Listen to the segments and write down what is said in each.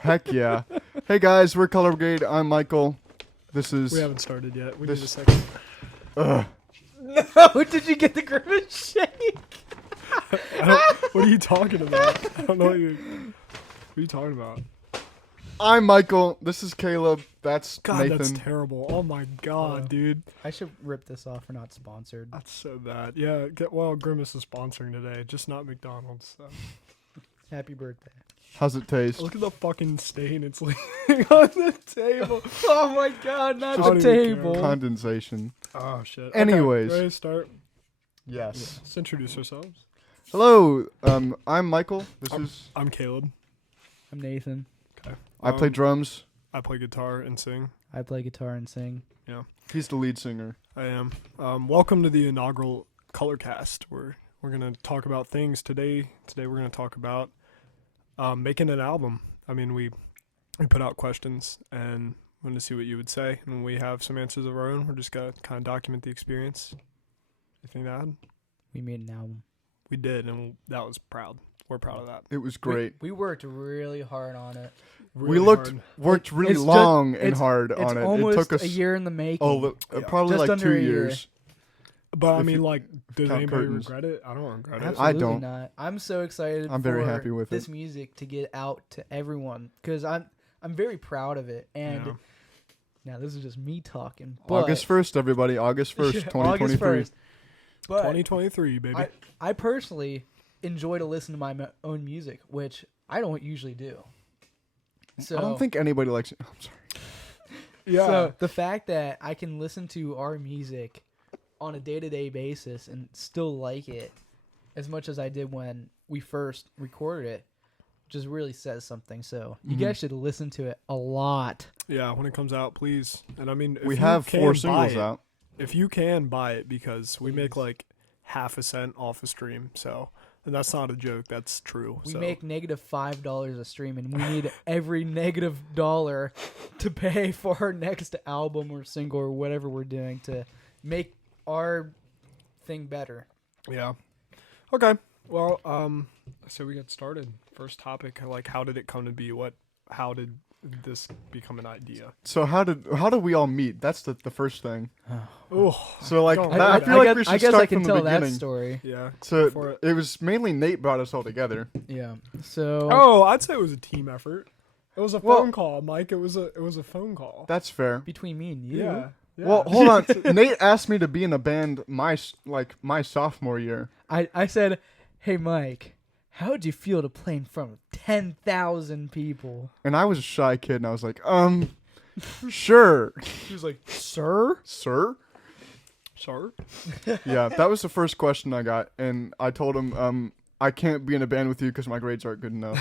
Heck yeah. Hey guys, we're Color Brigade. I'm Michael. This is... We haven't started yet. We need a second. Ugh. No, did you get the grimace shake? What are you talking about? I don't know what are you talking about? I'm Michael. This is Caleb. That's God, Nathan. that's terrible. Oh my God, dude. I should rip this off. We're not sponsored. That's so bad. Yeah, Grimace is sponsoring today, just not McDonald's. So. Happy birthday. How's it taste? Look at the fucking stain it's leaving on the table. Oh my God, not Just the table. Condensation. Oh shit. Anyways. Okay, ready to start? Yes. Let's introduce ourselves. Hello. I'm Michael. I'm Caleb. I'm Nathan. Okay. I play drums. I play guitar and sing. I play guitar and sing. Yeah. He's the lead singer. I am. Welcome to the inaugural ColorCast. We're gonna talk about things today. Today we're gonna talk about making an album. I mean, we put out questions and wanted to see what you would say, and we have some answers of our own. We're just gonna kind of document the experience. Anything to add? We made an album. We did, and that was proud. We're proud of that. It was great. We worked really hard on it. Really worked really It's long just- and it's- hard It's on it. almost It took us a year in the making. probably Just like under 2 a year. years. But I if mean, you like, does count anybody curtains. regret it? I don't regret it. Absolutely don't. not. I'm so excited. I'm very for happy with this it. music to get out to everyone because I'm very proud of it. And Yeah. now this is just me talking. But August 1st, everybody. August 1st, Yeah, 2023. August 1st. But 2023, baby. I personally enjoy to listen to my own music, which I don't usually do. So I don't think anybody likes it. I'm sorry. Yeah. So the fact that I can listen to our music on a day-to-day basis and still like it as much as I did when we first recorded it just really says something. So you guys should listen to it a lot. Yeah, when it comes out, please. And I mean, if We you have can 4 buy singles it, out. If you can buy it, because we make Please. like half a cent off a stream, so and that's not a joke. That's true. We so. make -$5 a stream, and we need every $- to pay for our next album or single or whatever we're doing to make our thing better. Yeah. Okay. Well, so we get started. First topic, like, how did it come to be? How did this become an idea? So how did we all meet? That's the first thing. Oh, So like don't that, know I that. feel like guess, we should I guess start I can from tell the that beginning. story. yeah. So For it. it was mainly Nate brought us all together. Yeah. So Oh, I'd say it was a team effort. It was a Well- phone call, Mike. It was a phone call. That's fair. between me and you, Yeah. Well, hold on. Nate asked me to be in a band my sophomore year. I said, "Hey Mike, how would you feel to play in front of 10,000 people?" And I was a shy kid, and I was like, sure, He was like, "Sir?" sir. Sir? Yeah, that was the first question I got, and I told him, I can't be in a band with you because my grades aren't good enough.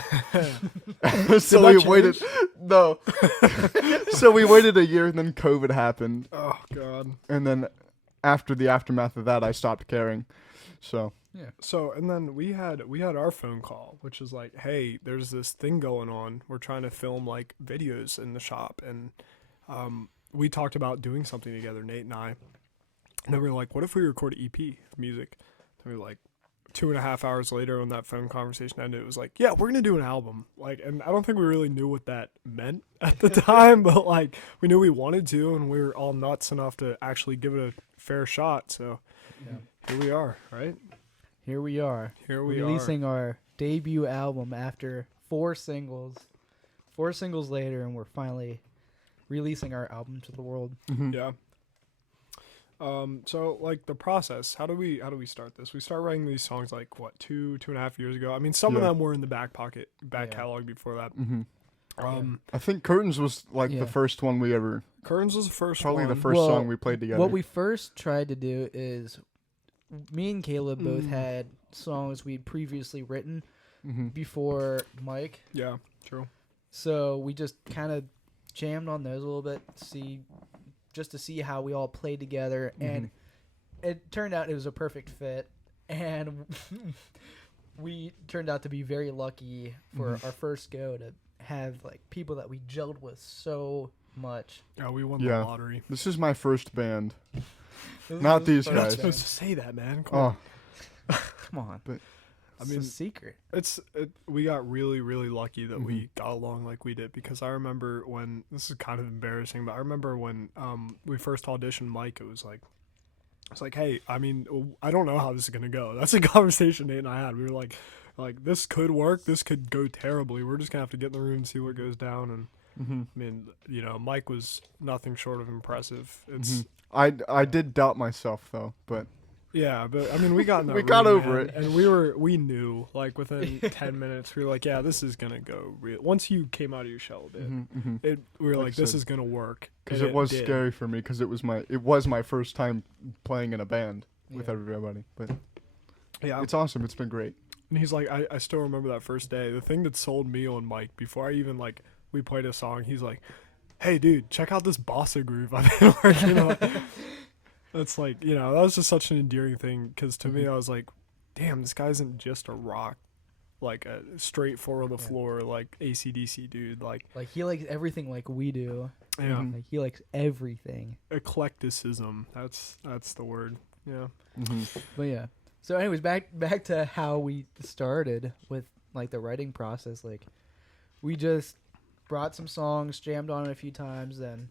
So that we waited. change? No. So we waited a year, and then COVID happened, Oh God. and then after the aftermath of that, I stopped caring. So So and then we had our phone call, which is like, hey, there's this thing going on. We're trying to film like videos in the shop, and we talked about doing something together, Nate and I. And then we were like, what if we record an EP of music? And we were like, 2.5 hours later, when that phone conversation ended, it was like, yeah, we're gonna do an album. Like, and I don't think we really knew what that meant at the time, but like we knew we wanted to, and we were all nuts enough to actually give it a fair shot. So here we are, right? Here we are. Here we releasing our debut album after 4 singles. 4 singles later, and we're finally releasing our album to the world. Yeah. So like the process, how do we start this? We start writing these songs like what, 2.5 years ago. I mean, some of Yeah. them were in the back Yeah. catalog before that. I think Curtains was like Yeah. the first one we ever, Curtains was the first probably one. the first Well, song we played together. What we first tried to do is, me and Caleb both Mm. had songs we'd previously written Mhm. before Mike. Yeah, true. So we just kind of jammed on those a little bit, just to see how we all played together, and it turned out it was a perfect fit, and we turned out to be very lucky for our first go to have like people that we gelled with so much. Yeah, we won Yeah. the lottery. This is my first band. This Not was these the You're not first guys. supposed to say that, man. Come on. Oh, Come on. It's a secret. We got really, really lucky that we got along like we did, because I remember when, this is kind of embarrassing, but I remember when we first auditioned Mike, it's like, hey, I mean, I don't know how this is gonna go. That's a conversation Nate and I had. We were like this could work, this could go terribly. We're just gonna have to get in the room and see what goes down. And I mean, you know, Mike was nothing short of impressive. It's I did doubt myself though, but yeah, but I mean, we got in that we got room, over man, it, and we knew like within 10 minutes we were like, yeah, this is gonna go real. Once you came out of your shell a bit, we were like this is gonna work, because it was scary for me, because it was my first time playing in a band with everybody. But yeah, it's awesome. It's been great. And he's like, I still remember that first day. The thing that sold me on Mike, before I even we played a song, he's like, hey dude, check out this bossa groove I've been working on. That's like, you know, that was just such an endearing thing, because to me I was like, damn, this guy isn't just a rock, like a straight four on the floor, like AC/DC dude, like he likes everything like we do. Yeah. Like he likes everything. Eclecticism, that's the word. Yeah. But yeah. So anyways, back to how we started with like the writing process. Like we just brought some songs, jammed on it a few times, then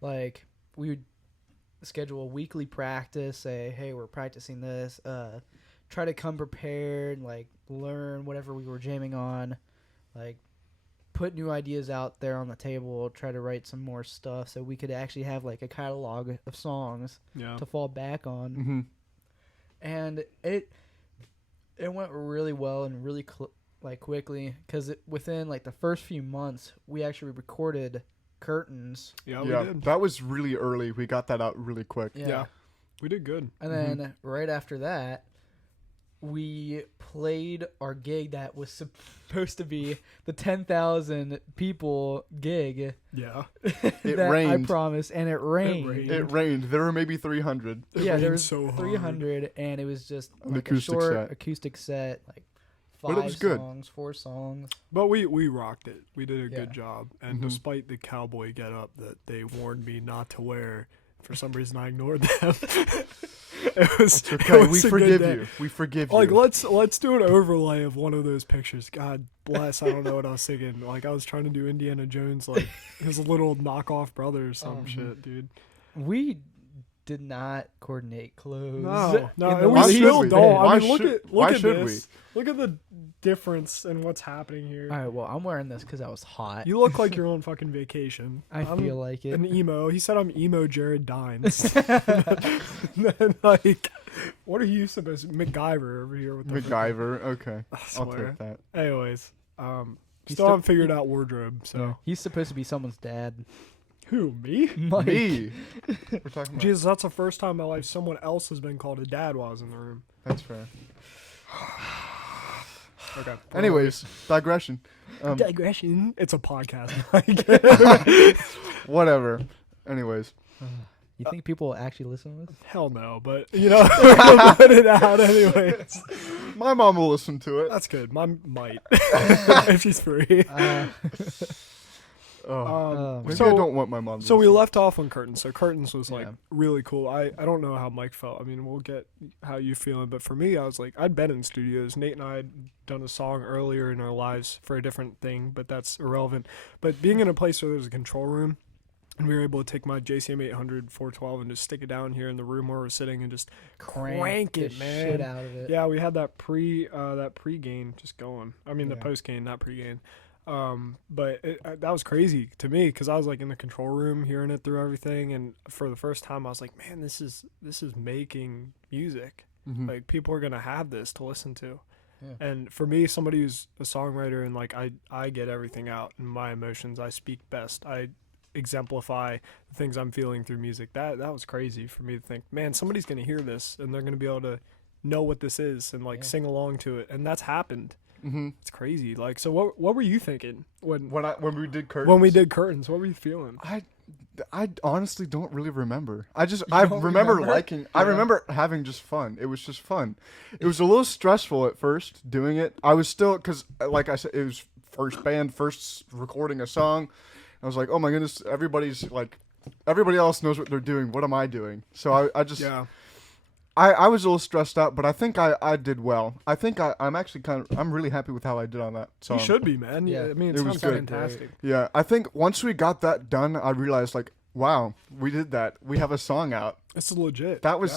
like we would schedule a weekly practice, say, hey, we're practicing this, try to come prepared, like learn whatever we were jamming on, like put new ideas out there on the table, try to write some more stuff so we could actually have like a catalog of songs to fall back on. And it went really well and really quickly, because within like the first few months we actually recorded Curtains. Yeah, we did. That was really early. We got that out really quick. Yeah. We did good. And then right after that, we played our gig that was supposed to be the 10,000 people gig. Yeah. It that rained. I promised, and it rained. It rained. There were maybe 300. There was so 300, and it was just An like acoustic a short set. acoustic set, like But it was good. 4 songs. But we rocked it. We did a good Yeah. job. And despite the cowboy getup that they warned me not to wear, for some reason I ignored them. It was Okay, it was we a good forgive day. you. We forgive Like you. let's do an overlay of one of those pictures. God bless. I don't know what I was thinking. Like I was trying to do Indiana Jones, like his little knockoff brother or some shit, dude. We did not coordinate clothes. No, in and the we Why least should still we? don't. Why I mean, should- look why at should this. Look at the difference in what's happening here. All right, well, I'm wearing this because I was hot. You look like you're on fucking vacation. I I'm feel like it. an emo. He said I'm emo Jared Dines. Then, like, what are you supposed to MacGyver over here with the MacGyver. Okay. I I'll swear. take that. Anyways, He's still haven't figured out wardrobe. So Yeah. He's supposed to be someone's dad. who, me? Mike. Me. We're talking about. Jesus, that's the first time in my life someone else has been called a dad while I was in the room. That's fair. Okay. Anyways, digression. Digression. It's a podcast. Mike. Whatever. Anyways. You think people will actually listen to this? Hell no, but you know, we're gonna put it out anyways. My mom will listen to it. That's good. Mine might if she's free. Maybe so- I don't want my mom to So we listen. left off on Curtains. So Curtains was like Yeah. really cool. I don't know how Mike felt. I mean, we'll get how you feeling, but for me, I was like, I'd been in studios. Nate and I had done a song earlier in our lives for a different thing, but that's irrelevant. But being in a place where there's a control room, and we were able to take my JCM 800 412 and just stick it down here in the room where we're sitting and just crank the it, man. shit out of it. Yeah, we had that pre gain just going. I mean, the Yeah. post gain, not pre gain. But that was crazy to me because I was like in the control room hearing it through everything, and for the first time I was like, man, this is making music. Mhm. Like people are gonna have this to listen to. Yeah. And for me, somebody who's a songwriter and like I get everything out in my emotions. I speak best. I exemplify the things I'm feeling through music. That was crazy for me to think, man, somebody's gonna hear this and they're gonna be able to know what this is and like Yeah. sing along to it. And that's happened. Mhm. It's crazy. Like, so what were you thinking when When we did curtains. when we did Curtains? What were you feeling? I honestly don't really remember. I don't remember remember? liking. I Yeah. remember having just fun. It was just fun. It was a little stressful at first doing it. I was still because, like I said, it was first band, first recording a song. I was like, oh my goodness, everybody else knows what they're doing. What am I doing? So I just Yeah. I was a little stressed out, but I think I did well. I think I'm actually I'm really happy with how I did on that song. You should be, man. Yeah, Yeah. I mean, It was sounds good. fantastic. Yeah, I think once we got that done, I realized like, wow, we did that. We have a song out. It's legit. That was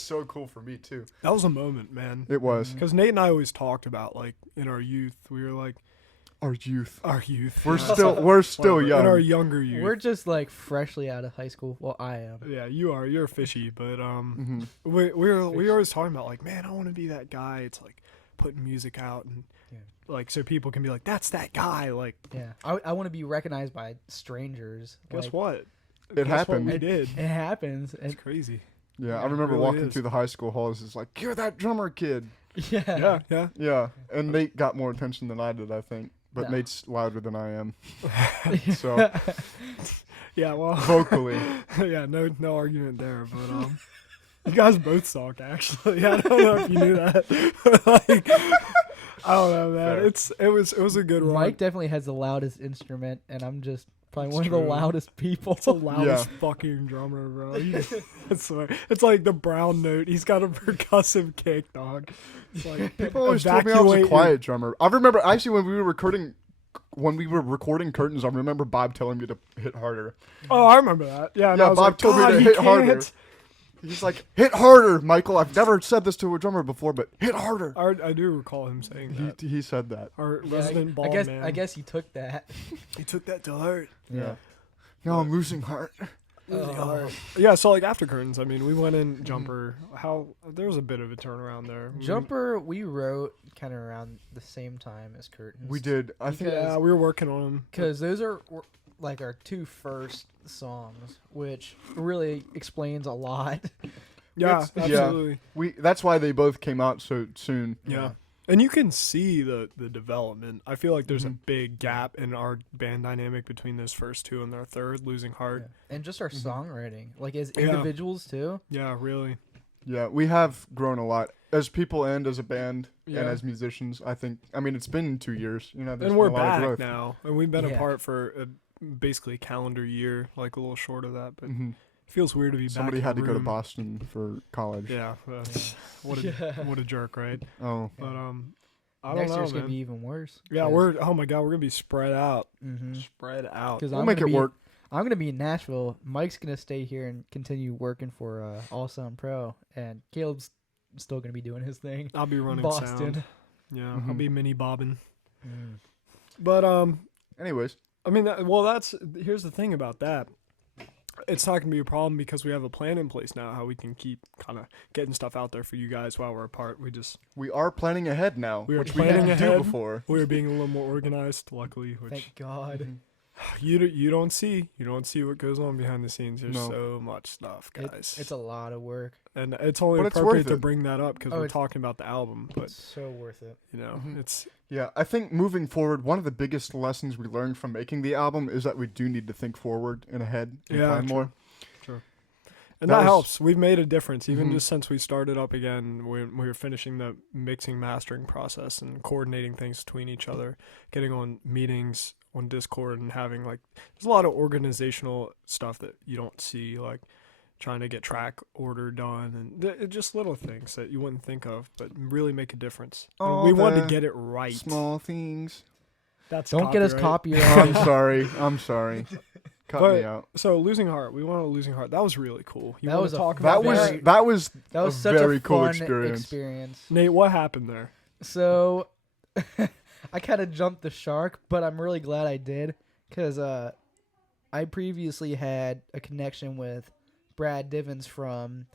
so cool for me too. That was a moment, man. It was Because Nate and I always talked about, like, in our youth, we were like, our youth. our youth. We're yeah. still Whatever. young. In our younger youth. We're just like freshly out of high school. Well, I am. Yeah, you are. You're fishy, but Mhm. we were always talking about, like, man, I want to be that guy. It's like putting music out and like so people can be like, that's that guy. Like, Yeah. I want to be recognized by strangers. guess Like, what? It Guess happened. What we did. It happens. It's And crazy. Yeah, I It remember really walking is. through the high school halls. It's like, you're that drummer kid. yeah. Yeah, yeah. Yeah, and Nate got more attention than I did, I think. But No. Nate's louder than I am. So Yeah, well, vocally, yeah, no argument there. But you guys both suck, actually. I don't know if you knew that. Like, I don't know, man. Fair. It was a good run. Mike definitely has the loudest instrument, and I'm just probably It's one of the true. loudest people. It's the loudest fucking drummer, bro. I swear. It's like the brown note. He's got a percussive kick, dog. It's like people always told me I was a evacuate quiet drummer. I remember actually when we were recording Curtains, I remember Bob telling me to hit harder. Oh, I remember that. Yeah, and I Yeah, was Bob like, told me "God, to he hit harder." can't." He's like, hit harder, Michael. I've never said this to a drummer before, but hit harder. I do recall him saying that. He said that. Our Yeah, resident bald man. I guess he took that. he took that to heart. Yeah. No, I'm losing heart. Yeah, so like after Curtains, I mean, we went in Jumper. There was a bit of a turnaround there. Jumper, we wrote kind of around the same time as Curtains. We did. I think. Yeah, we were working on them. Because those are like our two first songs, which really explains a lot. Yeah, Yeah. absolutely. That's why they both came out so soon. Yeah. And you can see the development. I feel like there's a Mhm. big gap in our band dynamic between those first two and their third, Losing Heart. And just our songwriting, like as Yeah. individuals too. Yeah, really. Yeah, we have grown a lot as people and as a band Yeah. and as musicians. I think. I mean, it's been 2 years. You know, there's And we're been a lot of back growth. now. And we've been Yeah. apart for basically a calendar year, like a little short of that. But Mhm. it feels weird to be Somebody back had to in a go to room. Boston for college. Yeah. What a Yeah. what a jerk, right? Oh, But I don't Next know, year's man. gonna be even worse. Yeah, oh my god, we're gonna be spread out. Mm-hmm. Spread out. Because we'll make it work. I'm gonna be in Nashville. Mike's gonna stay here and continue working for All Sound Pro, and Caleb's still gonna be doing his thing. I'll be running Boston. sound. Yeah, I'll Mhm. be mini bobbing. Mm. But Anyways, I mean, here's the thing about that. It's not gonna be a problem because we have a plan in place now. How we can keep kind of getting stuff out there for you guys while we're apart. we are planning ahead now, We are which we planning didn't do ahead. before. We're being a little more organized, luckily. Which Thank God. you don't see what goes on behind the scenes. There's No. so much stuff, guys. It's a lot of work. and it's only But it's appropriate worth to it. bring that up because Oh, we're it's- talking about the album. But It's so worth it. you know, Mhm. it's Yeah, I think moving forward, one of the biggest lessons we learned from making the album is that we do need to think forward and ahead and Yeah, plan true. more. And That that was- helps. We've made a difference, even Mhm. just since we started up again. We were finishing the mixing, mastering process and coordinating things between each other, getting on meetings on Discord and having there's a lot of organizational stuff that you don't see, like trying to get track order done and just little things that you wouldn't think of, but really make a difference. And All we wanted the to get it right. Small things. That's Don't get us copyright. copyright. I'm sorry. Cut But- me out. So Losing Heart, we went on Losing Heart. That was really cool. You That want was to a- talk that about was- that? That was That was a such very a cool fun experience. Nate, what happened there? So, I kind of jumped the shark, but I'm really glad I did because I previously had a connection with Brad Divins from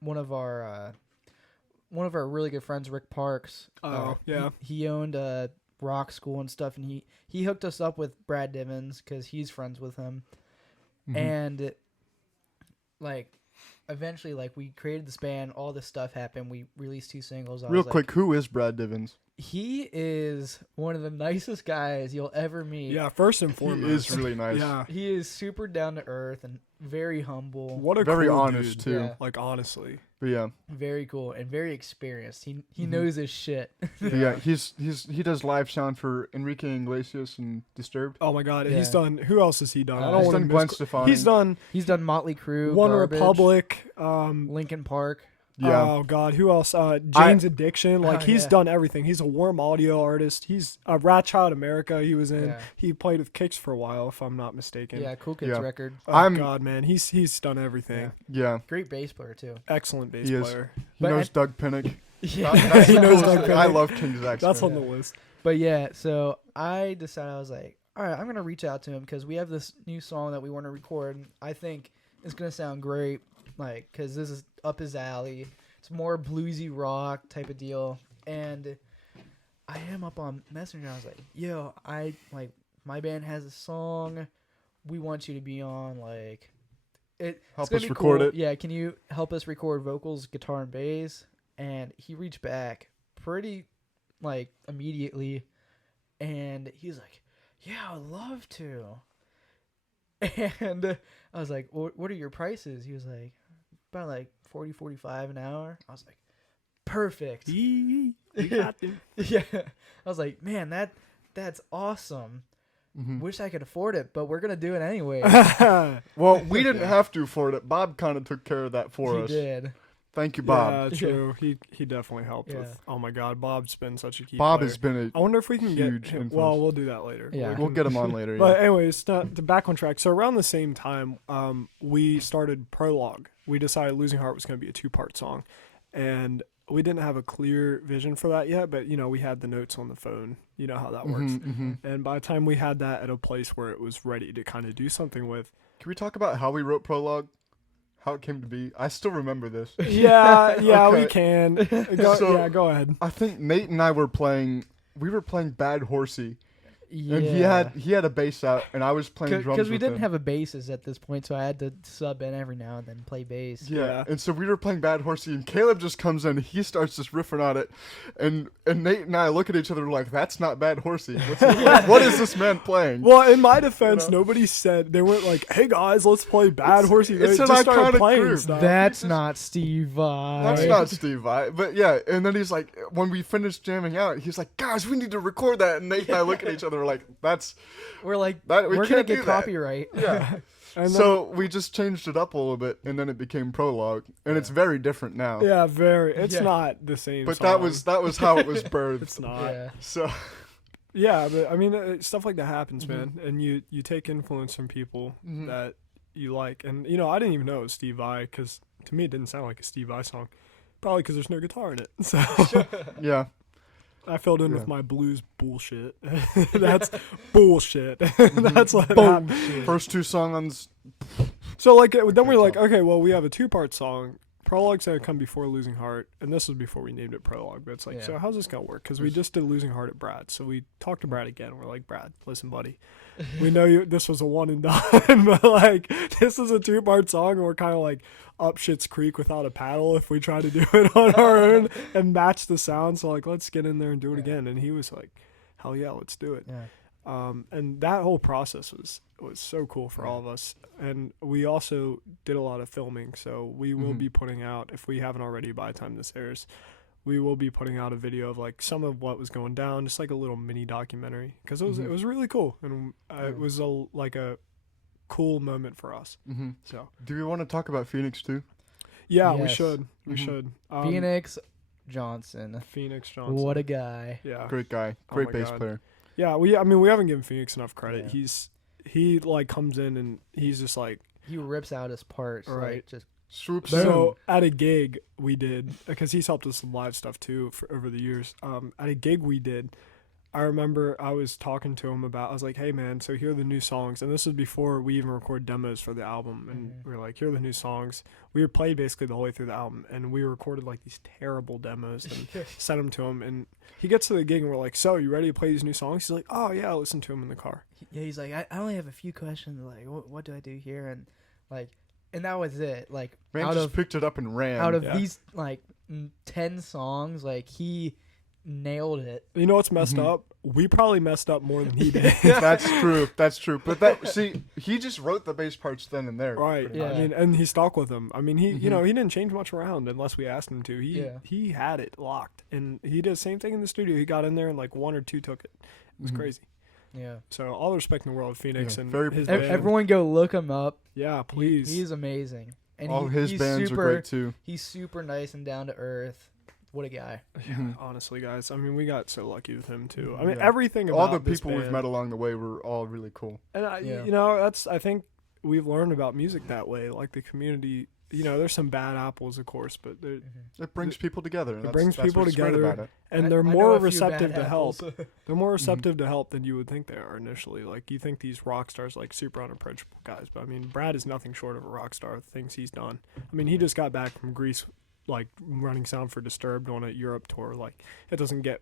one of our really good friends, Rick Parks. Oh, yeah. He owned a rock school and stuff, and he hooked us up with Brad Divins because he's friends with him. Mhm. And eventually we created this band, all this stuff happened, we released 2 singles. Real quick, who is Brad Divins? He is one of the nicest guys you'll ever meet. Yeah, first and He foremost. is really nice. Yeah. He is super down to earth and very humble. What a Very cool honest dude. too. Yeah. Like, honestly. But yeah, Very cool and very experienced. He knows his shit. But yeah, he does live sound for Enrique Iglesias and Disturbed. Oh my God, he's Yeah. done. Who else has he done? I don't He's want done to Gwen Stefani. He's done He's done Motley Crue, One Garbage, Republic. Linkin Park. Yeah, Oh God, who else? Jane's Addiction. Like he's yeah. done everything. He's a warm audio artist. He's Rat Child America. He was in. Yeah. He played with Kicks for a while, if I'm not mistaken. Yeah, Cool Kids Yeah. record. Oh God, man, he's done everything. yeah. Great bass player too. Excellent bass He is. player. He But knows I- Doug Pinnick. Yeah. That's He the knows coolest Doug thing. I Pinnick. love King's X. That's man. on the list. But yeah, so I decided, I was like, all right, I'm gonna reach out to him because we have this new song that we want to record. And I think it's gonna sound great, like, because this is up his alley. It's more bluesy rock type of deal. And I hit him up on Messenger. I was like, yo, my band has a song. We want you to be on, like, Help it's gonna us be record cool. it. Yeah, can you help us record vocals, guitar, and bass? And he reached back pretty, like, immediately. And he's like, yeah, I'd love to. And I was like, what are your prices? He was like, about like 40, 45 an hour. I was like, perfect. We got him. Yeah. I was like, man, that's awesome. Mhm. Wish I could afford it, but we're going to do it anyway. Well, we didn't have to afford it. Bob kind of took care of that for He us. did. Thank you, Bob. Yeah, true. He definitely helped Yeah. with. Oh my God, Bob's been such a key. Bob player. has been I wonder if we can get huge him. influence. Well, we'll do that later. Yeah. We'll get him on later. But Yeah. anyways, to back on track. So around the same time, we started Prologue. We decided Losing Heart was going to be a 2-part song, and we didn't have a clear vision for that yet. But we had the notes on the phone. You know how that works. And by the time we had that at a place where it was ready to kind of do something with, Can we talk about how we wrote Prologue? How it came to be? I still remember this. yeah, Okay. we can. Go ahead. I think Nate and I were playing. We were playing Bad Horsey, Yeah. and he had a bass out, and I was playing drums. Because we with didn't him. have a bassist at this point, so I had to sub in every now and then play bass. Yeah, and so we were playing Bad Horsey, and Caleb just comes in, and he starts just riffing on it, and Nate and I look at each other like, "That's not Bad Horsey. What is this man playing?" Well, in my defense, You know? nobody said they weren't like, "Hey guys, let's play Bad Horsey." They it's an just started iconic playing groove. stuff. That's not Steve Vai. That's not Steve Vai, but yeah. And then he's like, when we finished jamming out, he's like, "Guys, we need to record that." And Nate and I look at each other like, "That's We're like, That- we we're gonna can't do get that. copyright. yeah." And then- So we just changed it up a little bit, and then it became Prologue, and it's very different now. yeah, very. It's Yeah. not the same. But song. that was how it was birthed. It's not. Yeah. So Yeah, but I mean, stuff like that happens, Mm-hmm. man. And you take influence from people Mhm. that you like. And I didn't even know it was Steve Vai because to me it didn't sound like a Steve Vai song. Probably because there's no guitar in it. So yeah, I filled in Yeah. with my blues bullshit. That's bullshit. Mm-hmm. That's what happened. first 2 songs. So like then we're like, okay, well we have a 2-part song. Prologue's gonna come before Losing Heart, and this was before we named it Prologue. But it's like, Yeah. so how's this gonna work? Because we just did Losing Heart at Brad, so we talked to Brad again. We're like, Brad, listen, buddy, we know this was a one and done, but like this is a 2-part song, and we're kind of like up Shit's Creek without a paddle if we try to do it on our own and match the sound. So like, let's get in there and do it again. And he was like, hell yeah, let's do it. Yeah. And that whole process was so cool for all of us. And we also did a lot of filming, so we will be putting out, if we haven't already by the time this airs, we will be putting out a video of like some of what was going down, just like a little mini documentary, because it was really cool, and it was like a cool moment for us. Mm-hmm. So Do we want to talk about Phoenix too? yeah, we Yes. should Mhm. should Phoenix Johnson. Phoenix Johnson. What a guy. Yeah. Great guy, Oh great my bass God. player. Yeah, we haven't given Phoenix enough credit. Yeah. He like comes in and he's just like, He rips out his parts. Right. Like, just Swoops so at a gig we did, because he's helped us with live stuff too for over the years. At a gig we did, I remember I was talking to him about, I was like, hey man, so here are the new songs. And this was before we even record demos for the album. And we were like, here are the new songs. We would play basically the whole way through the album. And we recorded like these terrible demos and sent them to him. And he gets to the gig and we're like, so you ready to play these new songs? He's like, oh yeah, I'll listen to them in the car. yeah, he's like, I only have a few questions. Like, what do I do here? And like, and that was it. Like, Man out just of picked it up and ran. out of Yeah. these like 10 songs, like he nailed it. You know what's messed up? We probably messed up more than he did. That's true. That's true. But he just wrote the bass parts then and there. Right. pretty Yeah. much. I mean, and he stuck with them. I mean, he he didn't change much around unless we asked him to. He had it locked, and he did the same thing in the studio. He got in there and like 1 or 2 took it. It was crazy. Yeah. So all the respect in the world, Phoenix Yeah, and very his professional. band. Everyone go look him up. Yeah, please. He's amazing. And All his he's bands super, are great too. He's super nice and down to earth. What a guy. Yeah, honestly, guys. I mean, we got so lucky with him too. I mean, Yeah. everything about All the this people we've band- met along the way were all really cool. And Yeah. you know, I think we've learned about music that way. Like the community, you know, there's some bad apples, of course, but It brings people together. it brings people what's great together. about it. and I they're know more a few receptive bad to help. apples. They're more receptive to help than you would think they are initially. Like you think these rock stars like super unapproachable guys, but I mean, Brad is nothing short of a rock star. The things he's done. I mean, he just got back from Greece, like running sound for Disturbed on a Europe tour. Like it doesn't get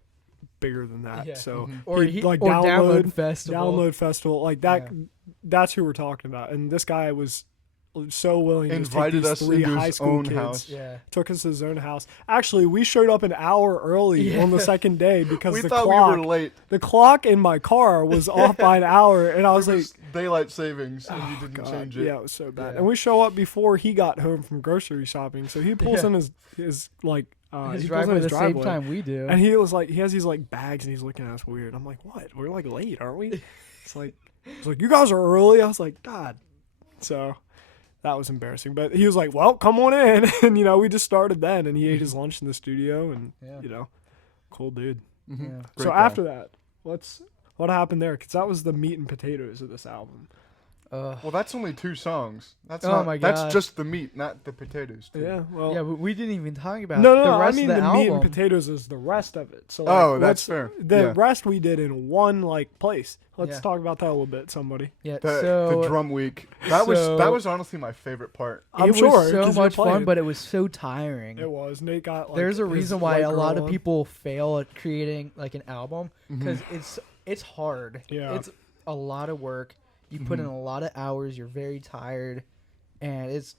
bigger than that. Yeah. So Or he, or download festival. download festival like that. Yeah. That's who we're talking about. And this guy was so willing to Invited take us these 3 into high his school own kids. house. Yeah. Took us to his own house. Actually, we showed up an hour early Yeah. on the second day because We the thought clock we were late. the clock in my car was off by an hour, and I was It like, was daylight savings, and you oh, didn't God. change it. Yeah, it was so bad. Yeah. And we show up before he got home from grocery shopping, so he pulls in his like His he pulls in driveway his the driveway, same time we do. and he was like, he has these like bags, and he's looking at us weird. I'm like, what? We're like late, aren't we? It's like you guys are early. I was like, God. So that was embarrassing. But he was like, well, come on in. And, you know, we just started then. And he ate his lunch in the studio. And, Yeah. you know, cool dude. Mhm. Yeah. Great So guy. after that, what happened there? Because that was the meat and potatoes of this album. Well, that's only 2 songs. That's Oh not, my That's God. just the meat, not the potatoes. Too. Yeah, well. Yeah, but we didn't even talk about No, the I rest mean of the, the album. meat and potatoes is the rest of it. So like, Oh, that's let's- fair. The Yeah. rest we did in one like place. Let's Yeah. talk about that a little bit, somebody. Yeah, The so drum week. so- That was honestly my favorite part. I'm it sure, was so 'cause you're much fun, playing. but it was so tiring. It was. Nate got like. There's a his reason why white a lot girl of on. people fail at creating like an album because it's hard. Yeah. It's a lot of work. You put in a lot of hours. You're very tired, and it's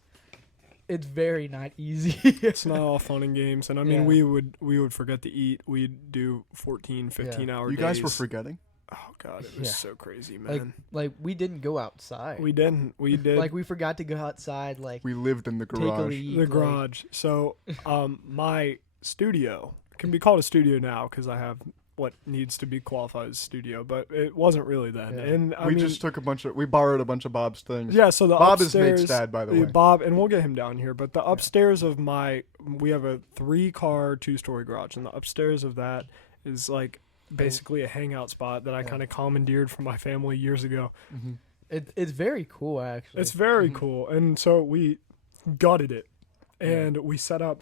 very not easy. It's not all fun and games. And I mean, Yeah. we would forget to eat. We'd do 14, 15 hour You days. guys were forgetting? Oh, God. It was Yeah. so crazy, like man. like we didn't go outside. We didn't. We did. Like we forgot to go outside. Like We lived in the take a garage. leak. the like- garage. So, my studio can be called a studio now because I have what needs to be qualified as studio, but it wasn't really then. Yeah. And I we mean, just we borrowed a bunch of Bob's things. yeah. So the Bob is upstairs, Nate's dad, by the way. Bob, and we'll get him down here. But the upstairs of we have a 3-car 2-story garage, and the upstairs of that is like basically a hangout spot that I kind of commandeered from my family years ago. It's very cool actually. It's very cool. And so we gutted it and we set up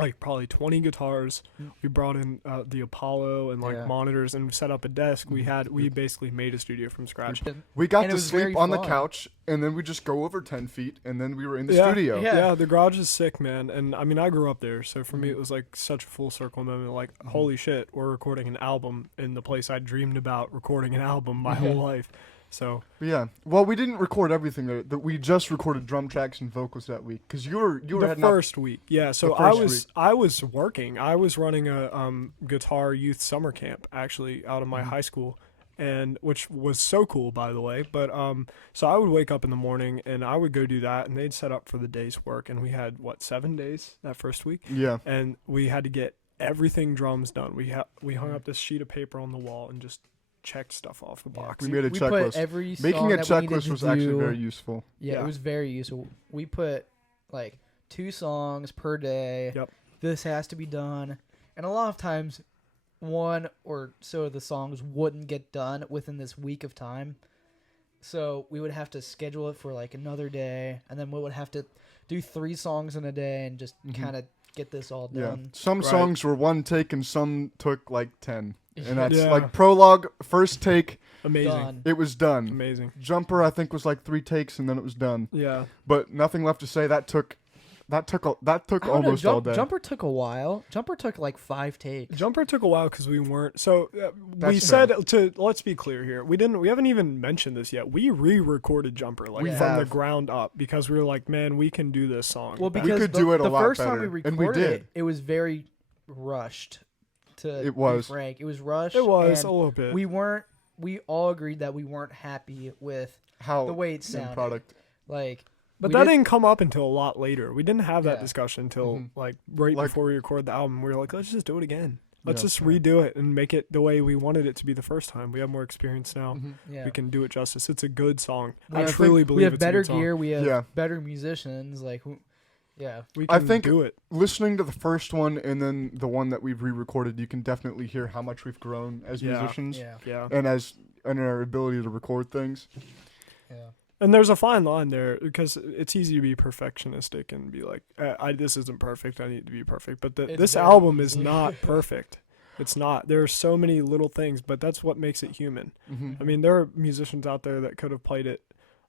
like probably 20 guitars. We brought in the Apollo and like Yeah. monitors and set up a desk. We basically made a studio from scratch. We got And it to was very sleep on the fun. couch, and then we just go over 10 feet, and then we were in the Yeah. studio. Yeah. Yeah, the garage is sick, man. And I mean, I grew up there, so for me, it was like such a full circle moment. Like, holy shit, we're recording an album in the place I dreamed about recording an album my whole life. So Yeah. Well, we didn't record everything there. We just recorded drum tracks and vocals that week because you were the heading out- first week, yeah. So The I first was week. I was working. I was running a guitar youth summer camp actually out of my high school, and which was so cool, by the way. But so I would wake up in the morning and I would go do that, and they'd set up for the day's work, and we had 7 days that first week, Yeah. and we had to get everything drums done. We hung up this sheet of paper on the wall and just checked stuff off the box. We made a we checklist. put every Making song a that we needed checklist to was actually do- very useful. Yeah, Yeah. it was very useful. We put like 2 songs per day. Yep. This has to be done. And a lot of times 1 or so of the songs wouldn't get done within this week of time. So we would have to schedule it for like another day, and then we would have to do 3 songs in a day and just kind of get this all Yeah. done. Some Right. songs were 1 take, and some took like 10. And that's Yeah. like prologue, first take, Amazing. Done. it was done. Amazing. Jumper, I think, was like 3 takes, and then it was done. Yeah. But nothing left to say. That took I don't know, almost all day. Jumper took a while. Jumper took like 5 takes. Jumper took a while because we weren't. So we That's said to let's be clear here. We haven't even mentioned this yet. We re-recorded Jumper like We from the have. ground up because we were like, man, we can do this song. Well, back. because could the, do it a the lot first time better, we and we recorded did. it was very rushed. To It was. be frank, it was rushed. It was and a little bit. We all agreed that we weren't happy with How the way it the sounded. product. Like, But we that did- didn't come up until a lot later. We didn't have that Yeah. discussion until Mhm. right Like- before we recorded the album. We were like, let's just do it again. Let's Yeah. just redo it and make it the way we wanted it to be the first time. We have more experience now. Mhm. Yeah. We can do it justice. It's a good song. We I have- truly we believe have it's a better good song. gear. We have Yeah. better musicians. Like, yeah. We I can think- do it. Listening to the first one and then the one that we've re-recorded, you can definitely hear how much we've grown as Yeah. musicians Yeah. Yeah. and in our ability to record things. Yeah. And there's a fine line there because it's easy to be perfectionistic and be like, this isn't perfect. I need to be perfect. But It's this very album is easy. not perfect. It's not. There are so many little things, but that's what makes it human. Mm-hmm. I mean, there are musicians out there that could have played it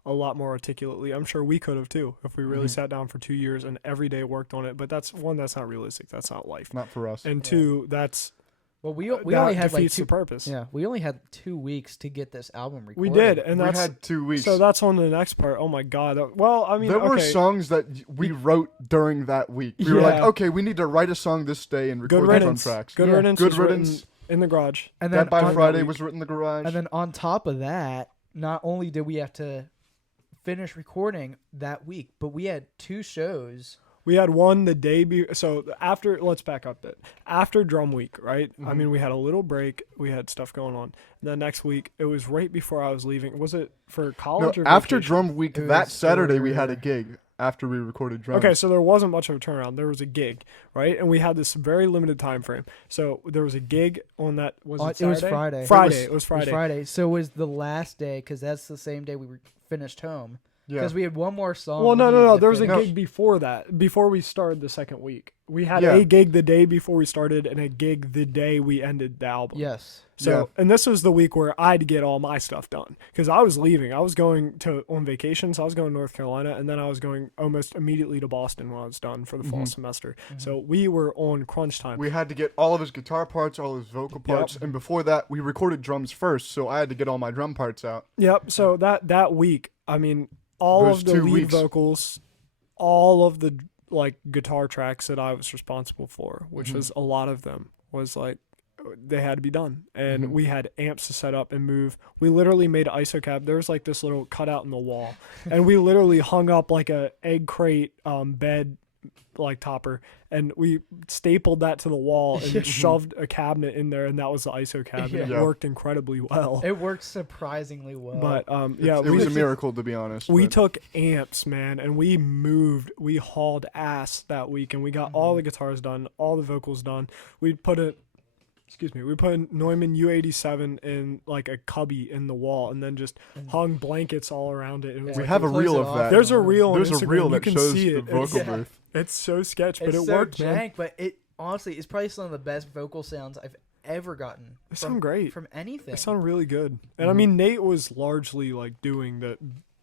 a lot more articulately. I'm sure we could have too if we really Mhm. sat down for 2 years and every day worked on it. But that's not realistic. That's not life. Not for us. And Yeah. two, that's Well, we that only had like defeats two. the purpose. Yeah, we only had 2 weeks to get this album recorded. We did, and we that's had 2 weeks. so that's on the next part. Oh my god. Well, I mean, there were okay. songs that we wrote during that week. We were like, Yeah. okay, we need to write a song this day and Good record the drum riddance. tracks. Good Yeah. riddance. Good was written riddance. in the garage. And then That by on, Friday week. was written in the garage. And then on top of that, not only did we have to finish recording that week, but we had 2 shows. We had one the day so after, let's back up a bit. After drum week, right? I Mhm. mean, we had a little break. We had stuff going on. And then next week, it was right before I was leaving. Was it for no, college or after vacation? drum week, It that was Saturday we had a for- gig after we recorded drums. Okay, so there wasn't much of a turnaround. There was a gig, right? And we had this very limited time frame. So there was a gig on that. Was it It was Saturday? Friday. Friday. It It was It Friday. was Friday. So it was the last day because that's the same day we finished home. yeah. Because we had one more song. Well, we no. needed to There was a finish. gig before that, before we started the second week. We had Yeah. a gig the day before we started and a gig the day we ended the album. Yes. So, Yeah. and this was the week where I'd get all my stuff done because I was leaving. I was going on vacation, so I was going to North Carolina, and then I was going almost immediately to Boston when I was done for the fall Mhm. semester. So we were on crunch time. we had to get all of his guitar parts, all of his vocal parts, and before that, we recorded drums first, so I had to get all my drum parts out. Yep. So that week, I mean, all Those of the 2 lead weeks. vocals, all of the like guitar tracks that I was responsible for, which Mhm. was a lot of them, was like they had to be done, and Mhm. we had amps to set up and move. We literally made an ISO cab. There was like this little cutout in the wall, and we literally hung up like a egg crate bed like topper, and we stapled that to the wall and shoved a cabinet in there, and that was the ISO cab. And Yeah. it worked incredibly well. It worked surprisingly well. But yeah, it we was a miracle, to be honest. we but- took amps, man, and we moved. We hauled ass that week, and we got all the guitars done, all the vocals done. We put a Neumann U87 in like a cubby in the wall, and then just hung blankets all around it. It was Yeah, we like, have a close reel it of off. that. there's a reel on There's a Instagram. reel You that can shows see the it. vocal Yeah. booth. It's so sketch, but it's it so worked, jank, man. but it honestly it's probably some of the best vocal sounds I've ever gotten. It sounded great. From anything. It sounded really good. And I mean, Nate was largely like doing the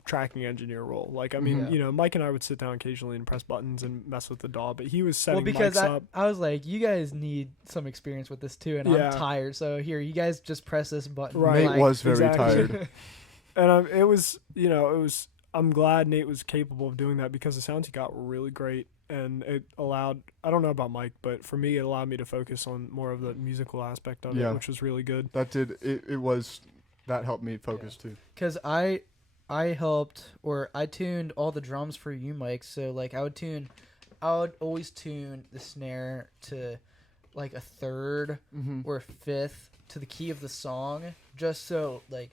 tracking engineer role. Like, I mean, Yeah. you know, Mike and I would sit down occasionally and press buttons and mess with the DAW, but he was well, setting because mics I, up. I was like, you guys need some experience with this too, and Yeah. I'm tired. So here, you guys just press this button. Right. Nate Like, was very Exactly. tired. And it was, you know, I'm glad Nate was capable of doing that because the sounds he got were really great. And it allowed, I don't know about Mike, but for me, it allowed me to focus on more of the musical aspect of Yeah. it, which was really good. That did that helped me focus too. Because I helped, or I tuned all the drums for you, Mike. So like I would always tune the snare to like a third Mm-hmm. or a fifth to the key of the song, just so like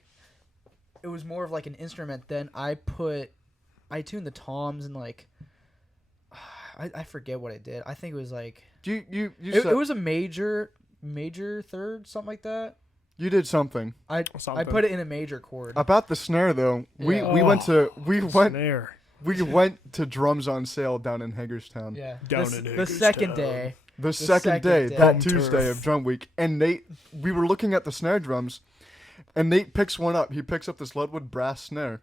it was more of like an instrument. Then I tuned the toms and like I forget what I did. I think it was like You it was a major third, something like that. you did something I Something. put it in a major chord. about the snare though. We Yeah. we went to Snare. we went to drums on sale down in Hagerstown. Yeah, Down the, in the Hagerstown. second day. The second second day, day. that Drum Tuesday turf. of drum week, and we were looking at the snare drums, and Nate picks one up. He picks up this Ludwood brass snare,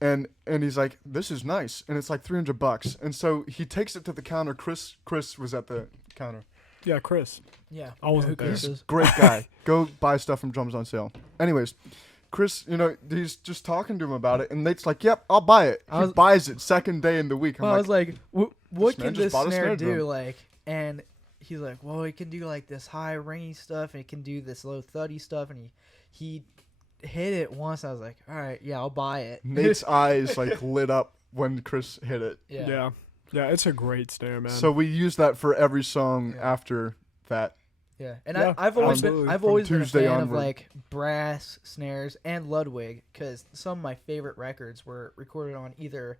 and he's like, "This is nice," and it's like $300. And so he takes it to the counter. Chris was at the counter. Yeah, Chris. Yeah, I wasn't who there. Chris is. Great guy. Go buy stuff from Drums on Sale. Anyways, Chris, he's just talking to him about it, and Nate's like, "Yep, I'll buy it." He buys it second day in the week. I'm Well, I was like, what man can just this bought a snare snare do? drum. Like, and he's like, well, it can do like this high ringy stuff, and it can do this low thuddy stuff, and he hit it once. I was like, all right, yeah, I'll buy it. Nate's eyes like lit up when Chris hit it. Yeah. It's a great snare, man. So we use that for every song Yeah. after that. Yeah, and Yeah, I've always absolutely. I've From always been a Tuesday fan of onward. like brass snares and Ludwig, because some of my favorite records were recorded on either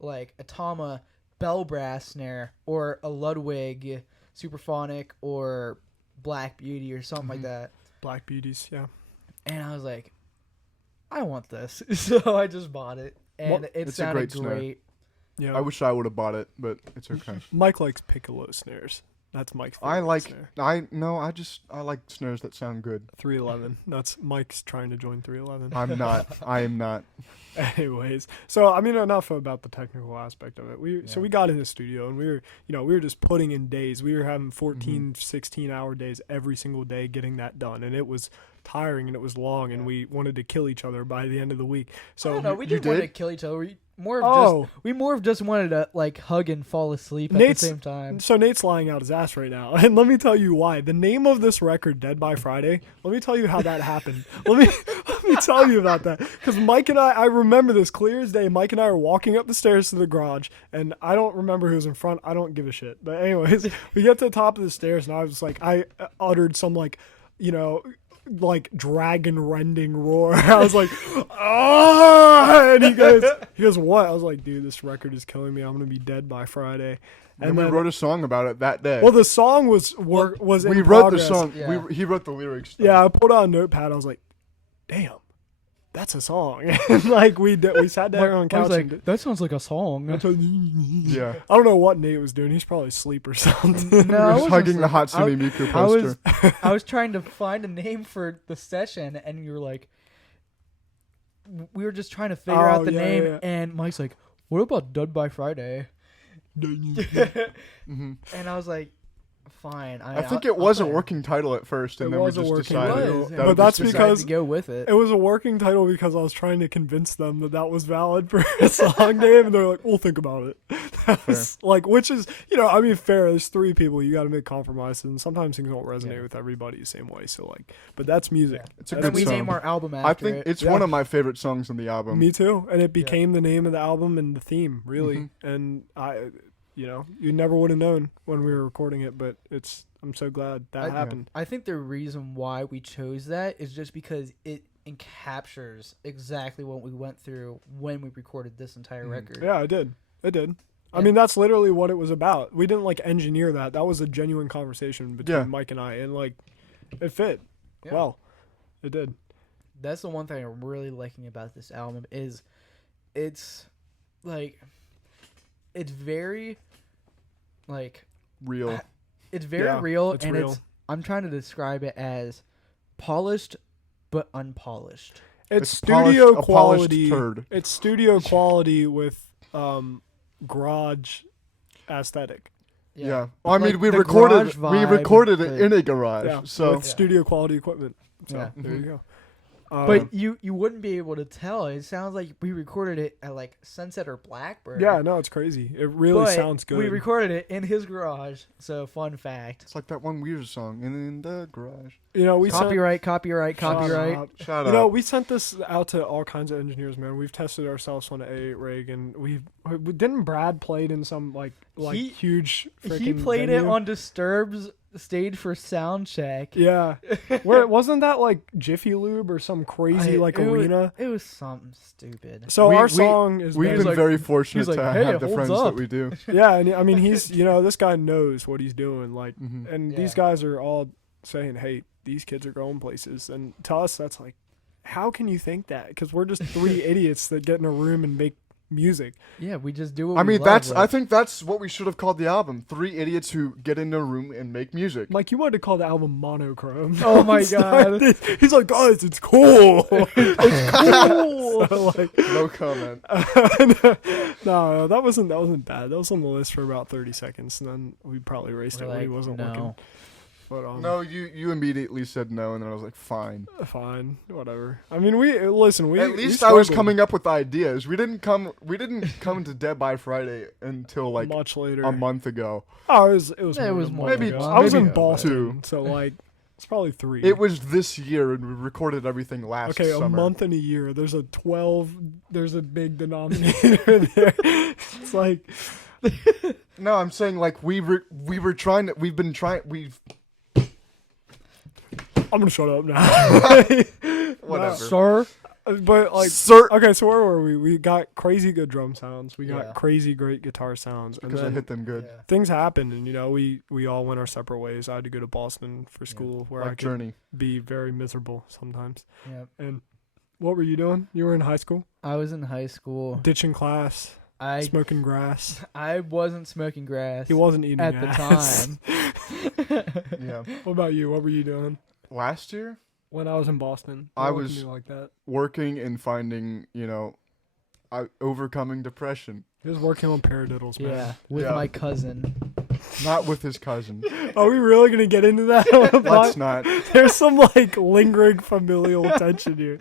like a Tama bell brass snare or a Ludwig Superphonic or Black Beauty or something like that. Black Beauties, yeah. And I was like, I want this, so I just bought it, and it It's a sounded great snare. great. Yeah. I wish I would have bought it, but it's okay. Mike likes piccolo snares. That's Mike's favorite I like snare. I like snares that sound good. 311. That's Mike's trying to join 311. I am not. Anyways, so I mean, enough about the technical aspect of it. So we got in the studio and we were just putting in days. We were having 14, 16-hour days every single day getting that done, and it was tiring and it was long, and we wanted to kill each other by the end of the week. So I don't know, we you didn't want to did? kill each other. We more of just wanted to like hug and fall asleep at Nate's- the same time. So Nate's lying out his ass right now, and let me tell you why. The name of this record, Dead by Friday. Let me tell you how that happened. Let me tell you about that, because Mike and I remember this clear as day. Mike and I are walking up the stairs to the garage, and I don't remember who's in front. I don't give a shit. But anyways, we get to the top of the stairs, and I was like, I uttered some like like dragon rending roar. I was like, ah! And he goes, what? I was like, dude, this record is killing me. I'm gonna be dead by Friday. And we wrote a song about it that day. Well, the song was in we wrote progress. the song. Yeah. He wrote the lyrics. Yeah, I pulled out a notepad. I was like, damn, that's a song. And like we sat down on the I was couch. like, And that sounds like a song. Yeah. I don't know what Nate was doing. He's probably asleep or something. No, I He was wasn't hugging the asleep. Hatsune Miku poster. I was trying to find a name for the session, and you were like, we were just trying to figure out the yeah, name, yeah. and Mike's like, what about Dead by Friday? Mhm. And I was like, fine. I think it was a working title at first, and It then we was a just working decided. title. was, that But would that's just- because- to go with it. It was a working title because I was trying to convince them that was valid for a song name, and they're like, "We'll think about it." That was, like, which is, I mean, fair. There's three people. You got to make compromises, and sometimes things don't resonate with everybody the same way. So, like, but that's music. Yeah. It's a And good we song. name our album after I think it. it's Yeah. one of my favorite songs on the album. Me too. And it became the name of the album and the theme, really. And you never would have known when we were recording it, but I'm so glad that happened. I think the reason why we chose that is just because it captures exactly what we went through when we recorded this entire record. Yeah, it did. It did. I And- mean, that's literally what it was about. We didn't like engineer that. That was a genuine conversation between Yeah. Mike and I, and like, it fit. Yeah. Well, it did. That's the one thing I'm really liking about this album is it's like it's very like Real. it's very Yeah, real, it's and real. I'm trying to describe it as polished but unpolished. It's It's studio polished- a polished quality. turd. It's studio quality with garage aesthetic. Yeah. Well, I Like mean, we the recorded garage vibe, it but- in a garage. Yeah, So with studio quality equipment. So Yeah. there you go. But you wouldn't be able to tell. It sounds like we recorded it at like Sunset or Blackbird. yeah, no, it's crazy. It really but sounds good. We recorded it in his garage. So fun fact. it's like that one Weezer song, in the garage. we sent, Copyright. Shut up. Shout You out. know, we sent this out to all kinds of engineers, man. We've tested ourselves on an A8 rig, and we didn't Brad played in some like He- huge. He frickin' played venue? it on Disturbed's stage for sound check. Yeah, where wasn't that like Jiffy Lube or some crazy like arena? It was something stupid. So We- our we- song is We've He's been like- very fortunate he's like, to "Hey, have it the holds friends up." that we do. yeah, and I mean he's this guy knows what he's doing. Like, Mhm. and these Yeah. guys are all saying, "Hey, these kids are going places," and to us that's like, how can you think that? Because we're just three idiots that get in a room and make music. Yeah, we just do what I we mean, love, I think that's what we should have called the album. Three idiots who get in a room and make music. Mike, you wanted to call the album Monochrome. Oh my Don't start God. this. He's like, guys, it's cool. It's cool. So, like, No comment. no, that wasn't bad. That was on the list for about 30 seconds, and then we probably erased We're it when he like, wasn't no. looking. But No, you immediately said no, and then I was like, fine. fine, whatever. I mean, we listen. We At least I was coming up with ideas. We didn't come to Dead by Friday until like much later. a month ago. Oh, it was Yeah, it more was than a more month maybe ago. two- I was maybe in Boston, two. so like it's probably 3. It was this year, and we recorded everything last okay, summer. a month and a year. There's a big denominator there. It's like No, I'm saying like we've been trying. I'm gonna shut up now. Whatever. Sir. But like, Sir, okay, so where were we? We got crazy good drum sounds. We got Yeah. crazy great guitar sounds, and because I then hit them good. Yeah. things happened, and we all went our separate ways. I had to go to Boston for school, where I Like could Journey. be very miserable sometimes. Yep. And what were you doing? You were in high school, I was in high school. ditching class, smoking grass. I wasn't smoking grass He wasn't eating at ass. the time. Yeah. What about you? What were you doing Last year, when I was in Boston? I Don't look at was- me like that. working and finding, overcoming depression. He was working on paradiddles, man. Yeah, with Yeah. my cousin. Not with his cousin. Are we really gonna get into that? on the Let's pod? not. There's some like lingering familial tension here.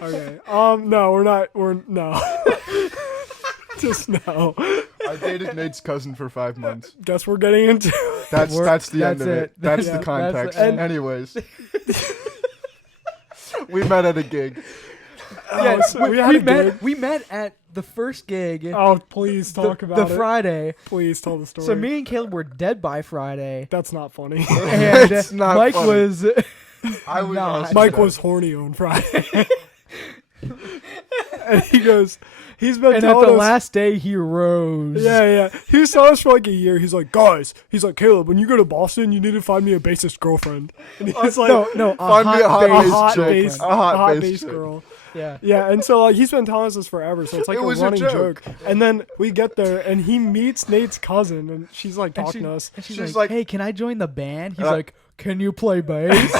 Okay. No, we're not. We're no. Just no. I dated Nate's cousin for 5 months. Guess we're getting into. That's the end that's of it. it. That's Yeah, the that's context. the end. Anyways, we met at a gig. Yeah, so we had a gig. We met at the first gig. Oh, please talk about the it. Friday. Please tell the story. So me and Caleb were dead by Friday, That's not funny. and It's not Mike funny. was. I was Not. also Mike dead. was horny on Friday. And he goes, he's been And at telling the us. last day, he rose. Yeah. He was telling us for like a year. He's like, guys, Caleb, when you go to Boston, you need to find me a bassist girlfriend. And he's like, No, Find me a hot a bass hot chick. bass, A hot bass bass chick. girl. Yeah. Yeah, and so like he's been telling us this forever, so it's like It a was a running joke. joke. And then we get there, and he meets Nate's cousin, and she's like And talking to us. And she's, She's like, like- "Hey, can I join the band?" He's Uh, like, "Can you play bass?"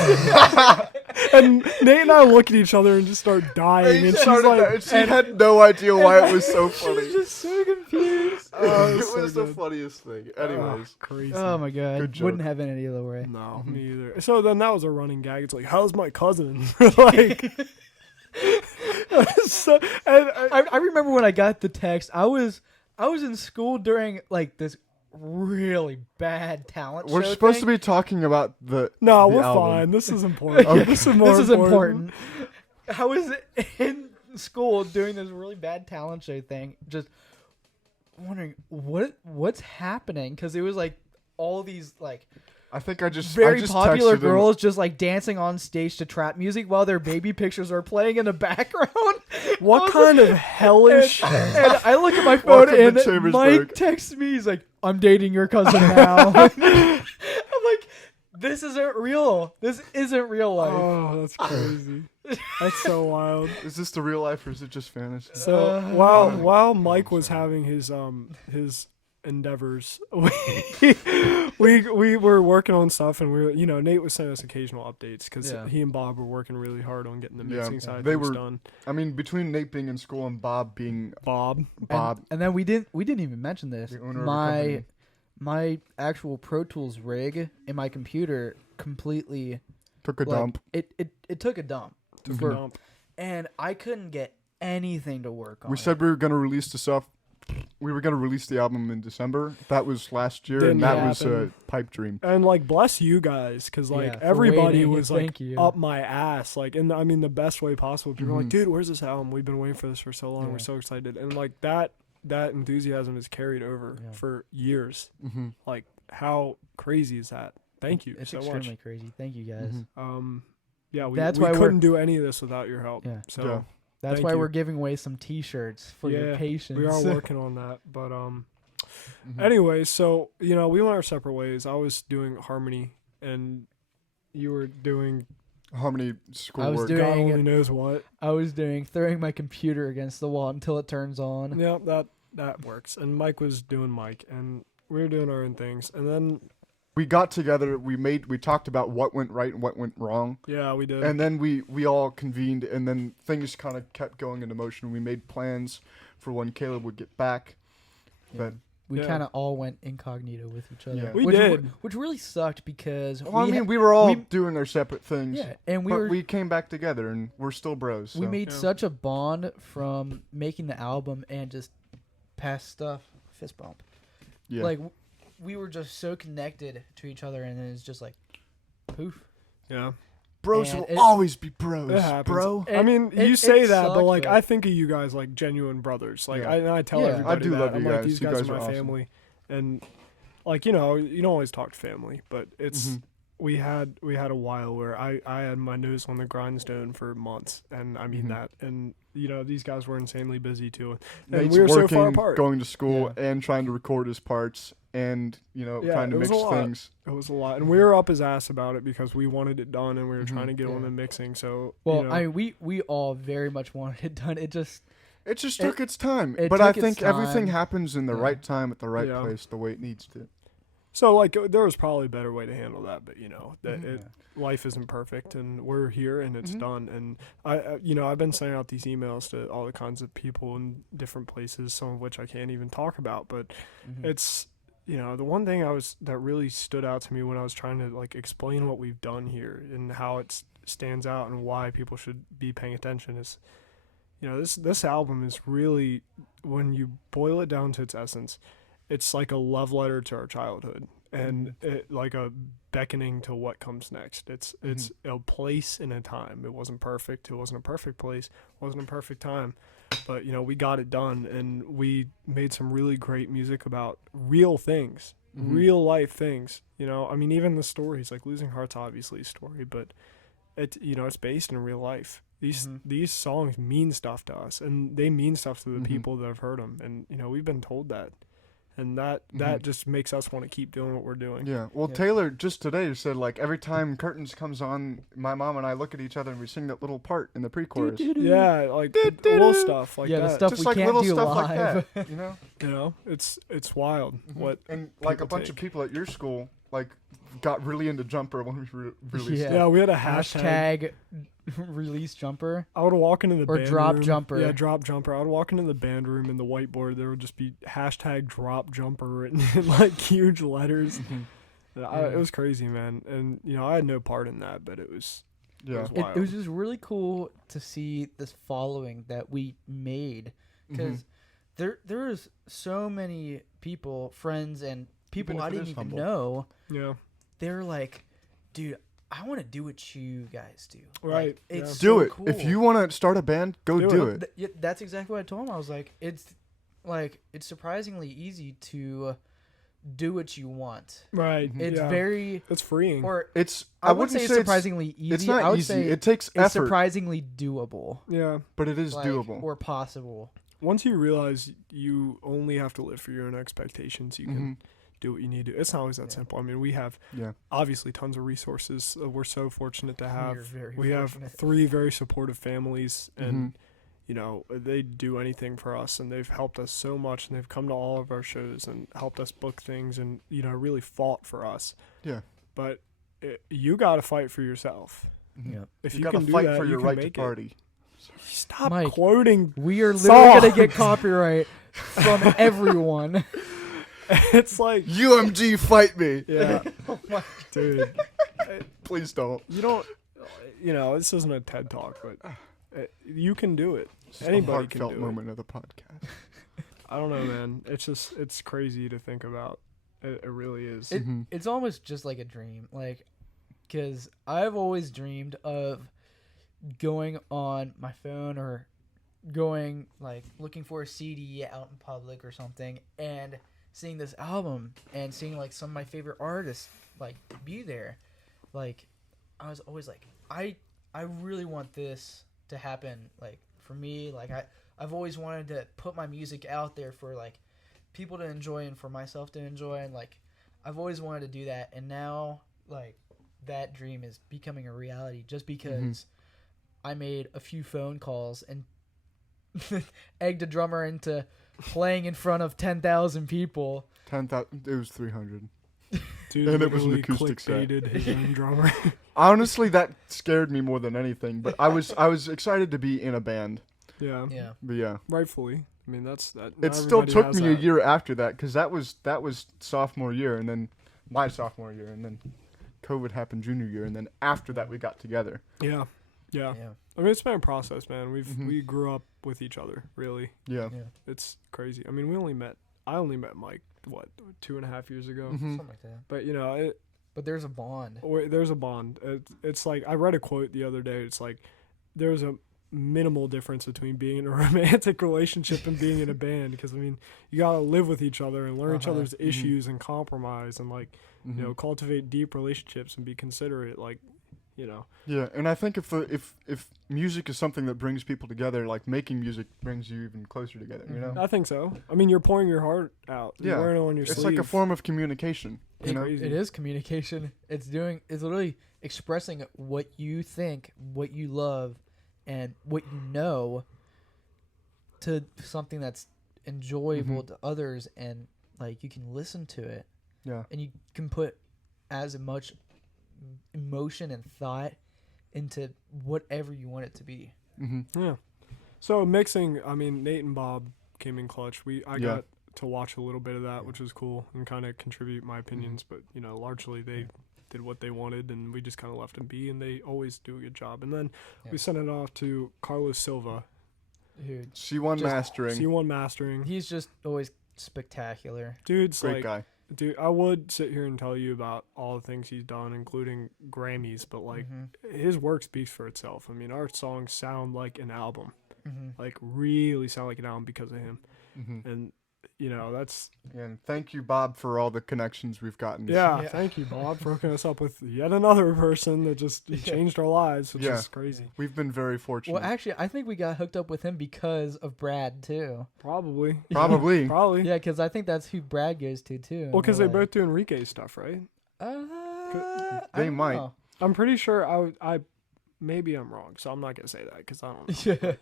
And Nate and I look at each other and just start dying. And she's like, she had no idea why it was so She's funny. just so confused. Oh, It so was the good. funniest thing. Anyways, crazy. Oh my god, Good joke. wouldn't have it any other way. No, me either. So then that was a running gag. It's like, how's my cousin? Like, so, and, I remember when I got the text. I was in school during like this really bad talent we're show supposed thing. to be talking about the. no, the we're album. fine. This is important. Okay. This is more This is important. important. I was in school doing this really bad talent show thing, just wondering what's happening, because it was like all these like I think I just very I just popular texted him. girls just like dancing on stage to trap music while their baby pictures are playing in the background. What kind of hellish? And I look at my phone Welcome to and Chambersburg. Mike texts me. He's like, "I'm dating your cousin now." I'm like, "This isn't real. This isn't real life." Oh, that's crazy. That's so wild. Is this the real life or is it just fantasy? So while Mike was having his endeavors, we were working on stuff, and we were, Nate was sending us occasional updates because Yeah. he and Bob were working really hard on getting the Yeah, mixing side they things were- done. I mean, between Nate being in school and Bob being Bob, And then we didn't even mention this. The owner of a company. My actual Pro Tools rig in my computer completely took a like, dump. It took a dump. took For- a dump. And I couldn't get anything to work on. We said we were gonna release the stuff. We were gonna release the album in December. That was last year, Didn't and that was a happen. pipe dream. And like, bless you guys, because like Yeah, for everybody waiting. was like Thank you. up my ass, like in the best way possible. People were like, Mhm. dude, where's this album? We've been waiting for this for so long. We're Yeah. so excited, and like that enthusiasm is carried over Yeah. for years. Mm-hmm. Like, how crazy is that? Thank you It's so extremely much. crazy. Thank you guys. Mhm. Yeah, we That's why couldn't do any of this without your help. Yeah. So Yeah. That's Thank why you. we're giving away some T-shirts for your patience. we are working on that. But Mhm. anyway, so we went our separate ways. I was doing harmony, and you were doing Harmony I was schoolwork. doing- God only knows what. I was doing throwing my computer against the wall until it turns on. Yeah, that works. And Mike was doing Mike, and we were doing our own things. And then We got together. We talked about what went right and what went wrong, yeah, we did. and then we all convened, and then things kind of kept going into motion. We made plans for when Caleb would get back, Yeah. but we Yeah. kind of all went incognito with each other. Yeah. We which, did. which really sucked because Well, we were all we- doing our separate things. yeah, and but we came back together, and we're still bros. we so. made Yeah. such a bond from making the album and just past stuff. Fist bump. Yeah. Like we were just so connected to each other, and then it's just like poof. Yeah. Bros and will it- always be bros, It happens. bro. I mean, It- you it say that, but sucked, like though. I think of you guys like genuine brothers. Like Yeah. I tell Yeah. everybody I do that. love I'm you like, guys. these You guys guys are are my awesome. family, and like you know, you don't always talk to family, but it's Mhm. we had a while where I had my nose on the grindstone for months, and I mean Mhm. that, and you know these guys were insanely busy too, and Nate's we were working, so far apart. going to school, Yeah. and trying to record his parts, and Yeah, trying to it was mix a lot. things. It was a lot, and we were up his ass about it because we wanted it done, and we were Mhm. trying to get on Yeah. the mixing. So Well, you know, I mean, we all very much wanted it done. It just It just It- took its time, it but I took its think everything time. happens in the Yeah. right time at the right Yeah. place, the way it needs to. so like there was probably a better way to handle that, but you know that Mhm. it. Life isn't perfect, and we're here, and it's Mhm. done. And I've been sending out these emails to all the kinds of people in different places, some of which I can't even talk about. But mhm. it's the one thing that really stood out to me when I was trying to like explain what we've done here and how it stands out and why people should be paying attention is, this album is really, when you boil it down to its essence, it's like a love letter to our childhood and it like a beckoning to what comes next. It's a place and a time. It wasn't perfect. It wasn't a perfect place. It wasn't a perfect time. But we got it done, and we made some really great music about real things, Mhm. real life things. I mean, even the stories, like Losing Heart's obviously a story, but it's based in real life. These songs mean stuff to us, and they mean stuff to the Mhm. people that have heard them, and we've been told that. And that just makes us want to keep doing what we're doing. Yeah. Well, Yeah. Taylor just today said, like, every time Curtains comes on, my mom and I look at each other and we sing that little part in the pre-chorus. Yeah, like little stuff like Yeah, the that. stuff Just we like can't little do stuff live. like that, you know? It's wild. What And like a people bunch take. of people at your school, like, got really into Jumper when we released Yeah. it. Yeah, we had a hashtag. Hashtag release jumper. I would walk into the Or band drop room. jumper. Yeah, drop jumper. I would walk into the band room, and the whiteboard there would just be hashtag drop jumper written in like huge letters. Mhm. It was crazy, man. And I had no part in that, but it was Yeah. was It wild. was just really cool to see this following that we made because there's so many people, friends, and people Even if I it didn't is even humble. know. yeah. They're like, dude, I want to do what you guys do. Right, Like, it's yeah. so Do it. cool. If you want to start a band, go Do do it. it. Yeah, that's exactly what I told him. I was like, it's surprisingly easy to do what you want. Right. It's yeah. very, It's freeing. or It's I wouldn't wouldn't say it's it's- surprisingly easy. It's not I would easy. say It takes it's effort, surprisingly doable. Yeah. but it is Like, doable. or possible. Once you realize you only have to live for your own expectations, you can do what you need to. It's not always that Yeah. simple. I mean, we have Yeah. obviously tons of resources. We're so fortunate to have. We're very We have fortunate. 3 very supportive families, and Mhm. they do anything for us, and they've helped us so much, and they've come to all of our shows and helped us book things, and really fought for us. Yeah. But you got to fight for yourself. Mhm. Yeah. If You you, gotta can do fight that, for you your can right to make it. party. Stop Mike, quoting. We are literally gonna get songs. copyright from everyone. It's like, UMG, fight me. yeah, Oh my- dude. Please don't. You don't. This isn't a TED talk, but you can do it. This is the Anybody can heartfelt do it. moment of the podcast. I don't know, man. It's crazy to think about. It really is. Mhm. It's almost just like a dream, like, because I've always dreamed of going on my phone or going like looking for a CD out in public or something and seeing this album and seeing like some of my favorite artists like be there. Like, I was always like, I really want this to happen, like, for me. Like, I've always wanted to put my music out there for like people to enjoy and for myself to enjoy, and like I've always wanted to do that, and now like that dream is becoming a reality just because I made a few phone calls and egged a drummer into playing in front of 10,000 people. 10,000. It was 300. Dude, And it was an literally acoustic set. clickbaited his own drummer. Honestly, that scared me more than anything. But I was excited to be in a band. Yeah. Yeah. But yeah. Rightfully. I mean, that's that. It not still everybody took has me a that. year after that because that was sophomore year, and then my sophomore year, and then COVID happened junior year, and then after that we got together. Yeah. Yeah. I mean, it's been a process, man. Mhm. We grew up with each other, really. Yeah. Yeah. It's crazy. I mean, I only met Mike, 2.5 years ago. Mhm. Something like that. But, But there's a bond. there's a bond. It's like, I read a quote the other day. It's like, there's a minimal difference between being in a romantic relationship and being in a band. Because, I mean, you got to live with each other and learn each other's issues and compromise and, like, cultivate deep relationships and be considerate, like, Yeah, and I think if music is something that brings people together, like making music brings you even closer together. You know. I think so. I mean, you're pouring your heart out. Yeah. You're wearing it on your It's sleeve. like a form of communication. You know. Crazy. It is communication. It's literally expressing what you think, what you love, and what you know to something that's enjoyable to others, and like you can listen to it. Yeah. And you can put as much emotion and thought into whatever you want it to be. Mm-hmm. Yeah. So mixing, I mean, Nate and Bob came in clutch. I Yeah. got to watch a little bit of that, which was cool, and kind of contribute my opinions. But largely they did what they wanted, and we just kind of left them be. And they always do a good job. And then we sent it off to Carlos Silva, Dude, C1 mastering. C1 mastering. he's just always spectacular. Dude's Great like, guy. dude, I would sit here and tell you about all the things he's done, including Grammys, but like his work speaks for itself. I mean, our songs sound like an album, like really sound like an album because of him. And that's And thank you, Bob, for all the connections we've gotten. yeah. Thank you, Bob, for hooking us up with yet another person that just changed our lives, which is crazy. We've been very fortunate. Well, actually, I think we got hooked up with him because of Brad too. Probably. Probably. Probably. Yeah, because I think that's who Brad goes to too. Well, because they both do Enrique stuff, right? I They don't might. know. I'm pretty sure I maybe I'm wrong, so I'm not gonna say that because I don't know. Yeah.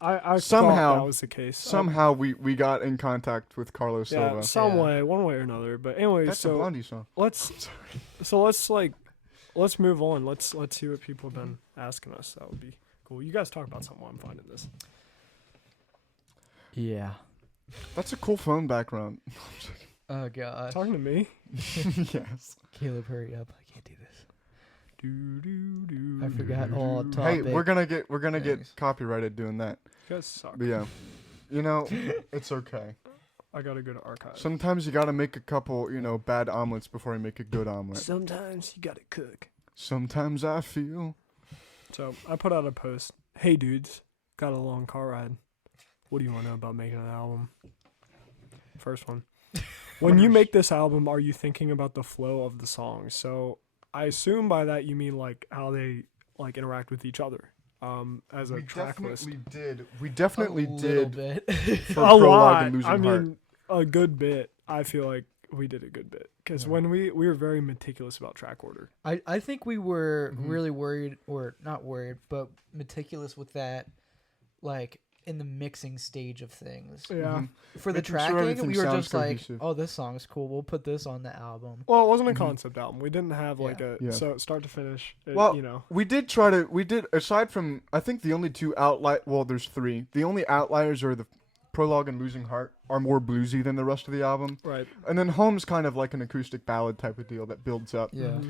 I Somehow- thought that was the case. Somehow we got in contact with Carlos Yeah, Silva. some Yeah. way, one way or another. But anyway, That's a so Blondie song. let's move on. Let's see what people have been asking us. That would be cool. You guys talk about something while I'm finding this. Yeah. That's a cool phone background. Oh god. Talking to me. Yes. Caleb, hurry up! I can't do this. I I forgot all Hey, topic. we're gonna get things. copyrighted doing that. You guys suck. But yeah, it's okay. I gotta go to archive. Sometimes you gotta make a couple, bad omelets before you make a good omelet. Sometimes you gotta cook. Sometimes I feel. So I put out a post. Hey dudes, got a long car ride. What do you want to know about making an album? First one. When you make this album, are you thinking about the flow of the songs? So I assume by that you mean like how they like interact with each other. As a track list. We definitely a little did bit. for A Prologue lot. and Losing I Heart. mean, a good bit. I feel like we did a good bit because when we were very meticulous about track order. I think we were really worried, or not worried, but meticulous with that, like in the mixing stage of things. Yeah. For the Making sure tracking, everything we were sounds just like, cohesive. "Oh, this song's cool. We'll put this on the album." Well, it wasn't a concept album. We didn't have like Yeah. so start to finish. Well, we did aside from, I think the only two there's three. The only outliers are the Prologue and Losing Heart are more bluesy than the rest of the album. Right. And then Home's kind of like an acoustic ballad type of deal that builds up. Yeah.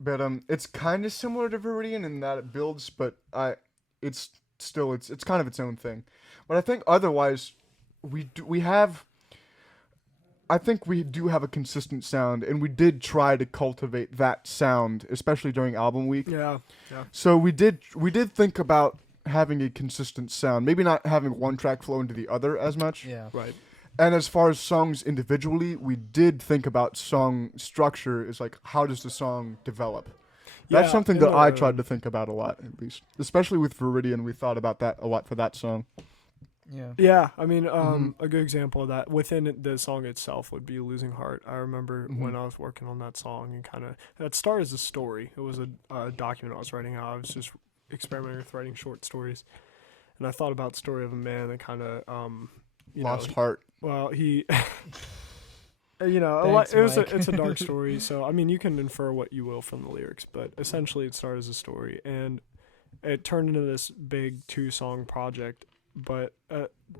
But it's kind of similar to Viridian in that it builds, but it's kind of its own thing. But I think otherwise, we do have a consistent sound, and we did try to cultivate that sound, especially during album week. Yeah. Yeah. So we did think about having a consistent sound, maybe not having one track flow into the other as much. Yeah. Right. And as far as songs individually, we did think about song structure is like, how does the song develop? That's Yeah, something in that I the- tried to think about a lot, at least. Especially with Viridian, we thought about that a lot for that song. Yeah. Yeah, I mean, a good example of that within the song itself would be "Losing Heart." I remember when I was working on that song and that started as a story. It was a document I was writing out. I was just experimenting with writing short stories, and I thought about the story of a man that kind of Lost heart. Well, he, Thanks, Mike. it's a dark story. So I mean, you can infer what you will from the lyrics, but essentially, it started as a story, and it turned into this big 2-song project. but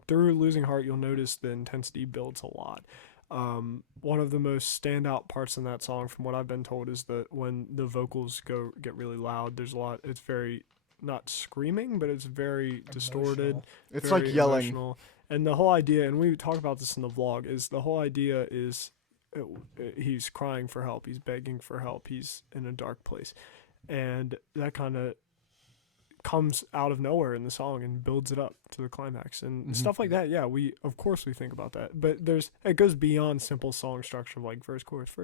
through Losing Heart, you'll notice the intensity builds a lot. One of the most standout parts in that song, from what I've been told, is that when the vocals get really loud, there's a lot. It's very not screaming, but it's very distorted. It's very like yelling. emotional. And the whole idea, and we talk about this in the vlog, is the whole idea is he's crying for help, he's begging for help, he's in a dark place, and that kind of comes out of nowhere in the song and builds it up to the climax and stuff like that. Yeah, we think about that, but it goes beyond simple song structure of like verse chorus.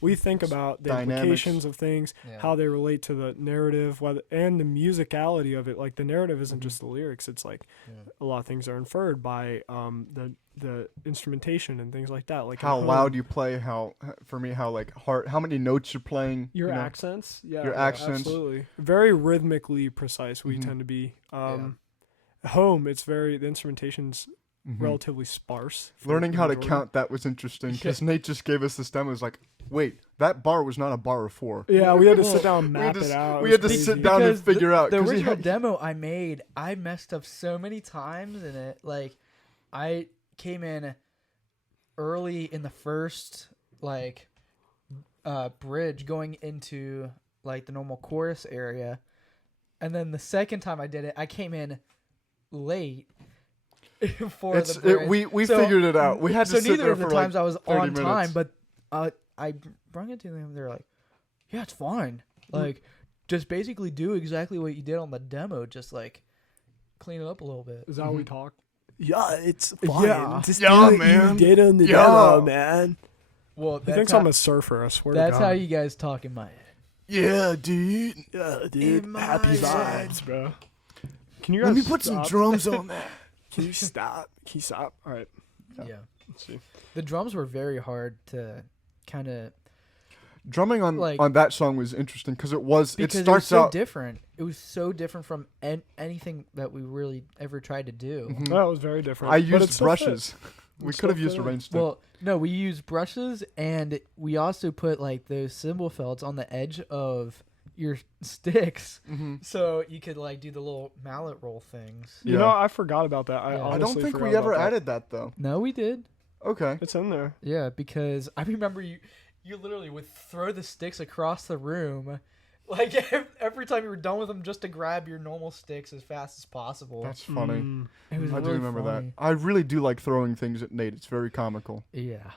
We think about the implications of things, how they relate to the narrative, and the musicality of it. Like the narrative isn't just the lyrics; it's like a lot of things are inferred by the instrumentation and things like that. Like how loud you play, how like hard, how many notes you're playing, your accents, your accents, absolutely, very rhythmically precise. We tend to be. Home, the instrumentation's relatively sparse. Learning how to count that was interesting because Nate just gave us this demo. It was like, wait, that bar was not a bar of 4. Yeah, we had to sit down and map it out. We had to sit down and figure out. The original demo I made, I messed up so many times in it. Like, I came in early in the first, like, bridge going into, like, the normal chorus area. And then the second time I did it, I came in late for the bridge. We figured it out. We had to sit there for neither of the times like I was 30 on minutes. time, but I brought it to them. They're like, "Yeah, it's fine. Like, just basically do exactly what you did on the demo. Just like clean it up a little bit." Is that how we talk? Yeah, it's fine. Yeah. Just Yeah, do what man. you did on the demo, man. Well, He thinks I'm a surfer. I swear to God. that's how you guys talk in my head. Yeah, dude. Yeah, dude. In Happy my vibes, bro. Can you guys Let me put some stop? drums on that. Can you stop? Can you stop? All right. Yeah. Let's see. The drums were very hard to kind of Drumming on Like- on that song was interesting because because it it starts was so out. different. It was so different from anything that we really ever tried to do. Mhm. That was very different. I but it used still brushes. fit. We It could have still used a fit. rain stick. Well, no, we used brushes, and we also put like those cymbal felts on the edge of your sticks, so you could like do the little mallet roll things. You Yeah. know, I forgot about that. Yeah. I don't honestly think forgot we ever about that. added that though. No, we did. Okay. It's in there. Yeah, because I remember you literally would throw the sticks across the room, like every time you were done with them, just to grab your normal sticks as fast as possible. That's funny. It was I really do remember funny. that. I really do like throwing things at Nate. It's very comical. Yeah,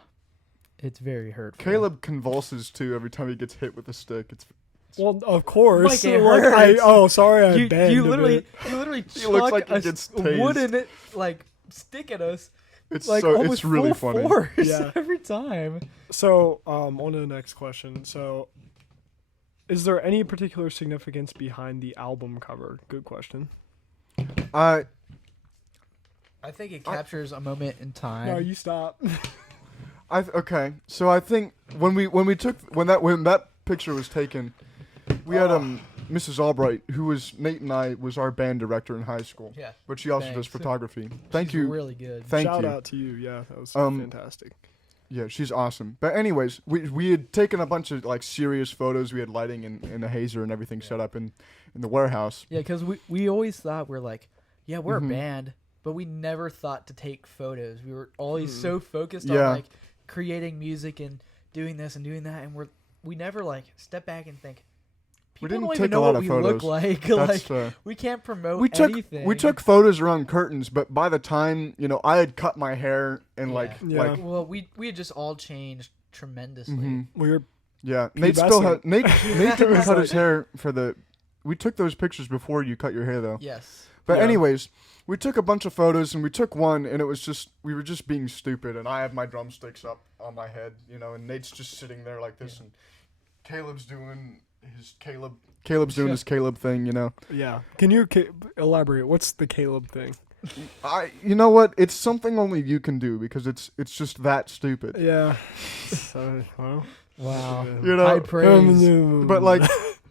it's very hurtful. Caleb convulses too every time he gets hit with a stick. It's Well, of course. Mike, it Like, hurts. sorry, I you bend a literally bit. He looks chuck like he a gets tased. wooden like stick at us. it's Like so almost it's really full funny. force Yeah. every time. So, on to the next question. So, is there any particular significance behind the album cover? Good question. I I think it captures a moment in time. No, you stop. okay. So I think when that picture was taken, we had Mrs. Albright, who was Nate and I was our band director in high school. Yeah. But she also does Thanks. photography. Thank She's you. Really good. Thank Shout you. out to you. Yeah, that was Um, fantastic. Yeah, she's awesome. But anyways, we had taken a bunch of like serious photos. We had lighting and a hazer and everything set up in the warehouse. Yeah, because we always thought we're like, yeah, we're Mhm. a band, but we never thought to take photos. We were always so focused Yeah. on like creating music and doing this and doing that, and we never like step back and think. We People didn't don't take even a know lot what of we photos. look like. That's like we can't promote we took anything. we took photos around curtains, but by the time I had cut my hair and Yeah. like Well, we had just all changed tremendously. mhm. We were Yeah, Nate still had pubescent. Nate didn't cut his hair for the. We took those pictures before you cut your hair though. Yes. But Yeah. anyways, we took a bunch of photos and we took one and it was just we were just being stupid and I have my drumsticks up on my head, and Nate's just sitting there like this and Caleb's doing his Caleb thing, Yeah. Can you elaborate? What's the Caleb thing? You know what? It's something only you can do because it's just that stupid. Yeah. So, well. Wow. High High praise. But like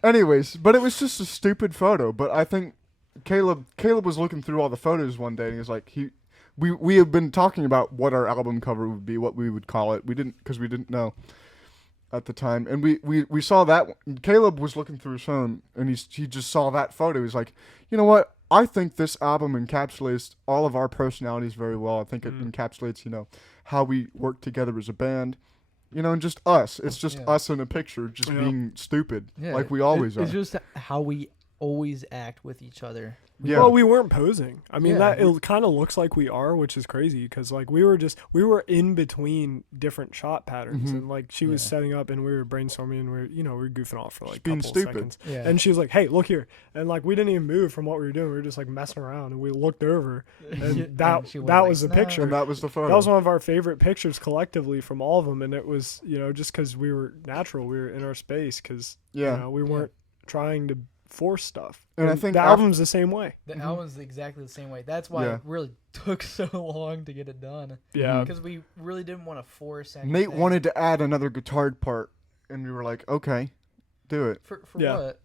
anyways, but it was just a stupid photo, but I think Caleb was looking through all the photos one day and he was like we have been talking about what our album cover would be, what we would call it. We didn't know at the time. And we saw that Caleb was looking through his phone and he just saw that photo. He's like, "You know what? I think this album encapsulates all of our personalities very well. I think it encapsulates, how we work together as a band, and just us. It's just us in a picture, just being stupid, like we always are. It's just how we always act with each other. Yeah. Well, we weren't posing. I mean, that it kind of looks like we are, which is crazy because like we were in between different shot patterns, and like she was setting up, and we were brainstorming, and we were goofing off for like a couple seconds, and she was like, "Hey, look here," and like we didn't even move from what we were doing. We were just like messing around, and we looked over, and that was the picture. And that was the photo. That was one of our favorite pictures collectively from all of them, and it was just because we were natural, we were in our space because we weren't trying to force stuff. And I think the album's the same way. The album's exactly the same way. That's why it really took so long to get it done. Yeah. Because we really didn't want to force anything. Nate wanted to add another guitar part, and we were like, okay, do it. For what?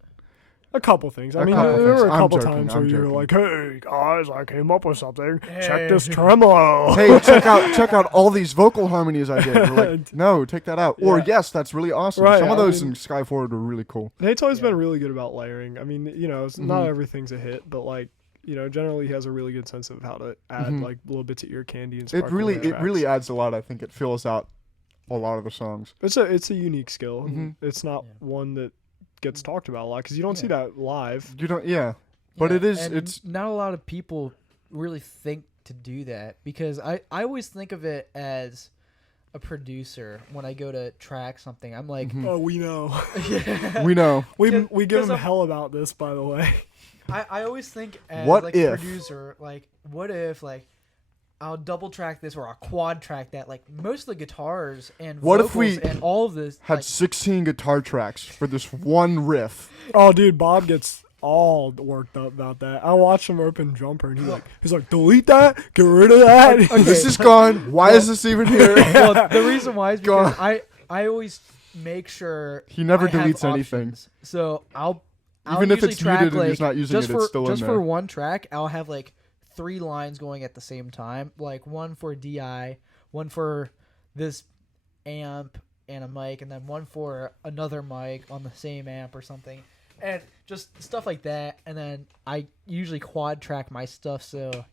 A couple things. I mean, there were a couple times where you were like, "Hey guys, I came up with something. Check this tremolo." Hey, check out all these vocal harmonies I did. We're like, no, take that out. Or yes, that's really awesome. Right, Some of those in Sky Forward were really cool. Nate's always been really good about layering. I mean, it's not everything's a hit, but like, generally he has a really good sense of how to add like little bits of ear candy and it really adds a lot. I think it fills out a lot of the songs. It's a unique skill. It's not one that gets talked about a lot because you don't see that live. You don't, but it's not a lot of people really think to do that because I always think of it as a producer when I go to track something. I'm like, oh, we know, we know, we give them hell about this, by the way. I always think as what like if? A producer, like what if like I'll double track this or I'll quad track that. Like most of the guitars and what vocals if we and all of this had 16 guitar tracks for this one riff? Oh, dude, Bob gets all worked up about that. I watched him open Jumper, and he's like, delete that, get rid of that. Okay, this is gone. Why is this even here? Well, the reason why is because I always make sure he never I have deletes anything. options. So I'll even if usually it's track, muted and like, he's not using just it, for, it's still in there. Just for one track, I'll have like 3 lines going at the same time, like one for DI, one for this amp and a mic, and then one for another mic on the same amp or something, and just stuff like that. And then I usually quad track my stuff, so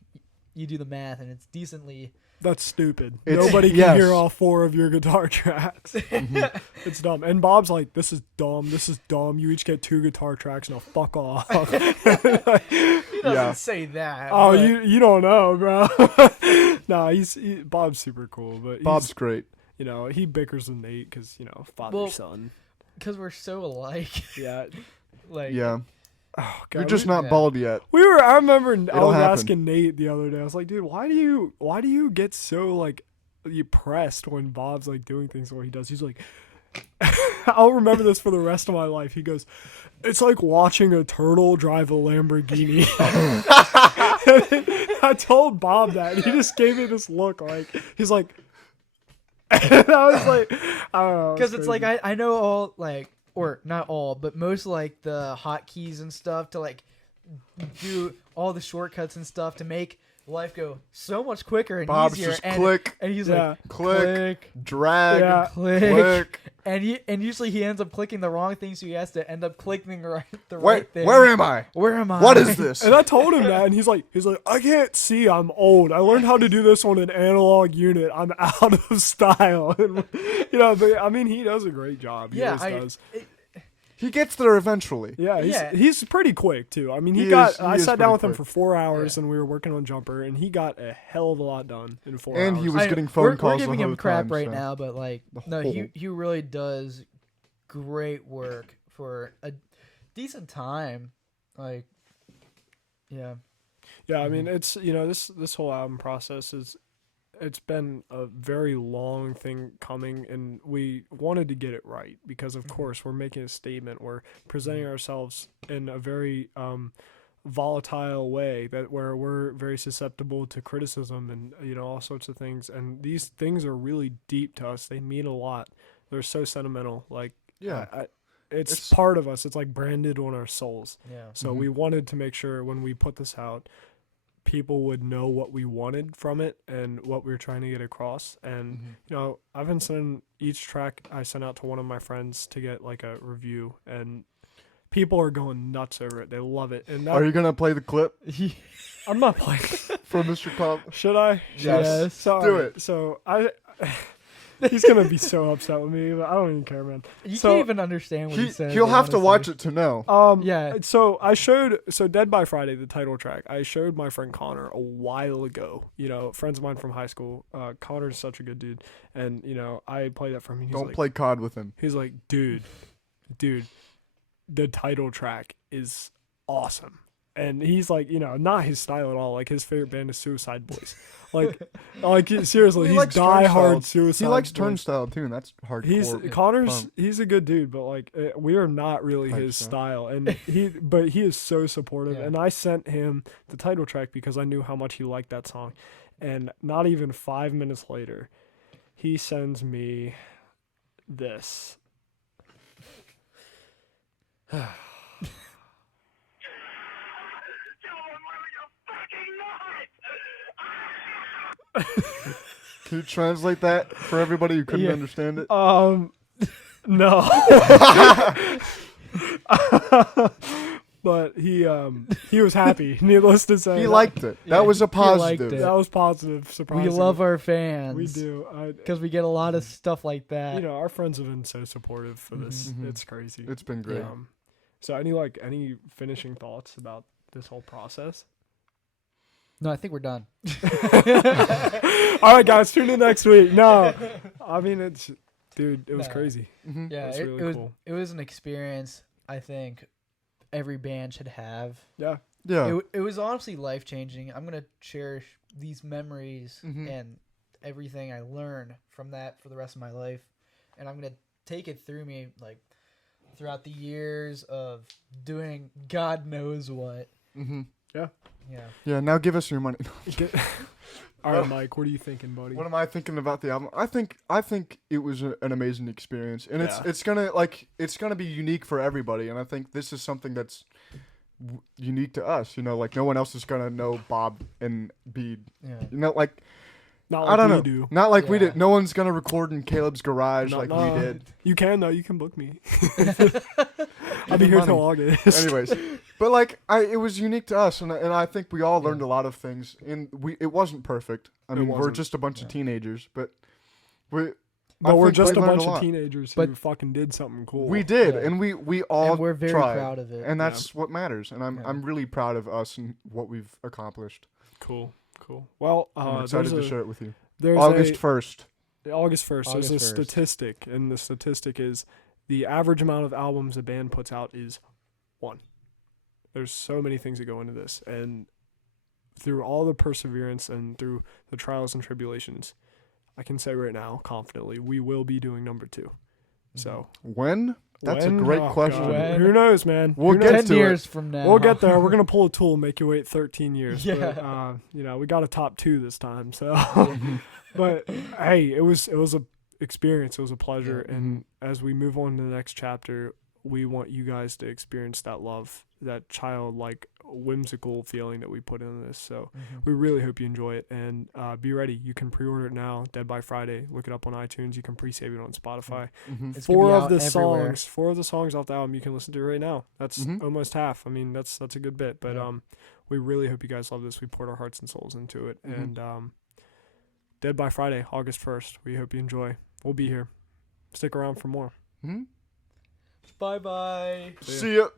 you do the math, and it's decently. That's stupid. Nobody can hear all 4 of your guitar tracks. It's dumb. And Bob's like, this is dumb. This is dumb. You each get 2 guitar tracks. Now fuck off. He doesn't say that. Oh, you don't know, bro. No, Bob's super cool, but Bob's great. He bickers with Nate because father son. Because we're so alike. Yeah. Like. Yeah. Oh, God, You're just not bald yet. I remember I was happen. asking Nate the other day. I was like, dude, why do you get so like depressed when Bob's like doing things the way he does? He's like, I'll remember this for the rest of my life. He goes, it's like watching a turtle drive a Lamborghini. I told Bob that, and he just gave me this look like he's like, and I was like, I don't know, because it's like I know all like. Or not all, but most like the hotkeys and stuff to like do all the shortcuts and stuff to make life go so much quicker and Bob's easier. just and, click, and he's like click, drag, click, and usually he ends up clicking the wrong thing, so he has to end up clicking right thing. Where am I? Where am I? What is this? And I told him that, and he's like, I can't see. I'm old. I learned how to do this on an analog unit. I'm out of style. And, but I mean, he does a great job. He always does. He gets there eventually. Yeah, he's pretty quick too. I mean, I sat down with him for 4 hours, and we were working on Jumper, and he got a hell of a lot done in 4 hours. And he was getting phone calls. We're giving the whole him crap time, right so. now, but like, no, he really does great work for a decent time. Like, yeah. Yeah, I mean, it's this whole album process it's been a very long thing coming, and we wanted to get it right because, of course, we're making a statement. We're presenting ourselves in a very volatile way where we're very susceptible to criticism and all sorts of things. And these things are really deep to us. They mean a lot. They're so sentimental. Like, it's part of us. It's like branded on our souls. Yeah. So we wanted to make sure when we put this out, people would know what we wanted from it and what we were trying to get across. And I've been sending each track I sent out to one of my friends to get like a review, and People are going nuts over it. They love it. And Are you gonna play the clip I'm not playing. for Mr. Cobb? Should I? Yes. So, Do it. So he's gonna be so upset with me, but I don't even care, man. You So- can't even understand what he says. He'll have to watch honestly. it to know. Yeah. So Dead by Friday, the title track, I showed my friend Connor a while ago. You know, friends of mine from high school. Connor's such a good dude, and you know, I played that for him. And Don't play COD with him. He's like, dude, the title track is awesome. And he's like, you know, not his style at all. Like his favorite band is Suicide Boys. Like seriously, He he's likes diehard Turnstile. Suicide. He likes Boys. Turnstile too, and that's hardcore. Connor's punk. he's a good dude, but like we are not really Like his so. style, and he is so supportive. Yeah. And I sent him the title track because I knew how much he liked that song, and not even 5 minutes later, he sends me this. Can you translate that for everybody who couldn't Yeah. understand it? No. But he was happy. Needless to say, He liked it. That was a liked positive. it. that was positive. Surprising. We love our fans. We do. Because we get a lot of stuff like that. You know, our friends have been so supportive for this. Mhm. It's crazy. It's been great. So any finishing thoughts about this whole process? No, I think we're done. All right, guys, tune in next week. No, I mean it was No. crazy. Mhm. Yeah, That's it, really it was cool. it was an experience I think every band should have. Yeah, Yeah. It was honestly life changing. I'm gonna cherish these memories Mhm. and everything I learned from that for the rest of my life, and I'm gonna take it through me like throughout the years of doing God knows what. Mm-hmm. yeah. Yeah. Yeah. Now give us your money. All right, Mike, what are you thinking, buddy? What am I thinking about the album? I think it was an amazing experience, and Yeah. it's gonna be unique for everybody. And I think this is something that's unique to us. You know, like no one else is gonna know Bob and be. Yeah. You know, like Not I don't we know. do. Not like we Yeah. did. No one's gonna record in Caleb's garage like No. we did. You can though. You can book me. I'll be here money. till August. Anyways, but like it was unique to us, and I think we all learned a lot of things. And it wasn't perfect. I mean, we're wasn't. just a bunch of teenagers, but we. But I we're think just we a learned bunch of lot. teenagers who But- fucking did something cool. We did, Yeah. and we all And we're very tried, proud of it. and that's what matters. And Yeah. I'm really proud of us and what we've accomplished. Cool. Well, I'm excited to there's share it with you. there's August 1st. August 1st. There's a August 1st. statistic, and the statistic is the average amount of albums a band puts out is 1. There's so many things that go into this, and through all the perseverance and through the trials and tribulations, I can say right now confidently we will be doing number 2. So When? That's when? a great Oh, question. God. When? Who knows, man? We'll Who get knows? 10 to it. years from now. We'll get there. We're gonna pull a tool, and make you wait 13 years. Yeah. But, you know, we got a top 2 this time. So, but hey, it was a experience. It was a pleasure. Yeah. And as we move on to the next chapter, we want you guys to experience that love, that childlike, whimsical feeling that we put into this. So we really hope you enjoy it, and be ready. You can pre-order it now, Dead by Friday. Look it up on iTunes. You can pre-save it on Spotify. Mhm. It's gonna be out everywhere. 4 of the songs off the album you can listen to right now. That's Mhm. almost half. I mean, that's a good bit. But Yeah. we really hope you guys love this. We poured our hearts and souls into it. Mhm. And Dead by Friday, August 1st. We hope you enjoy. We'll be here. Stick around for more. Mhm. Bye-bye. See ya. See ya.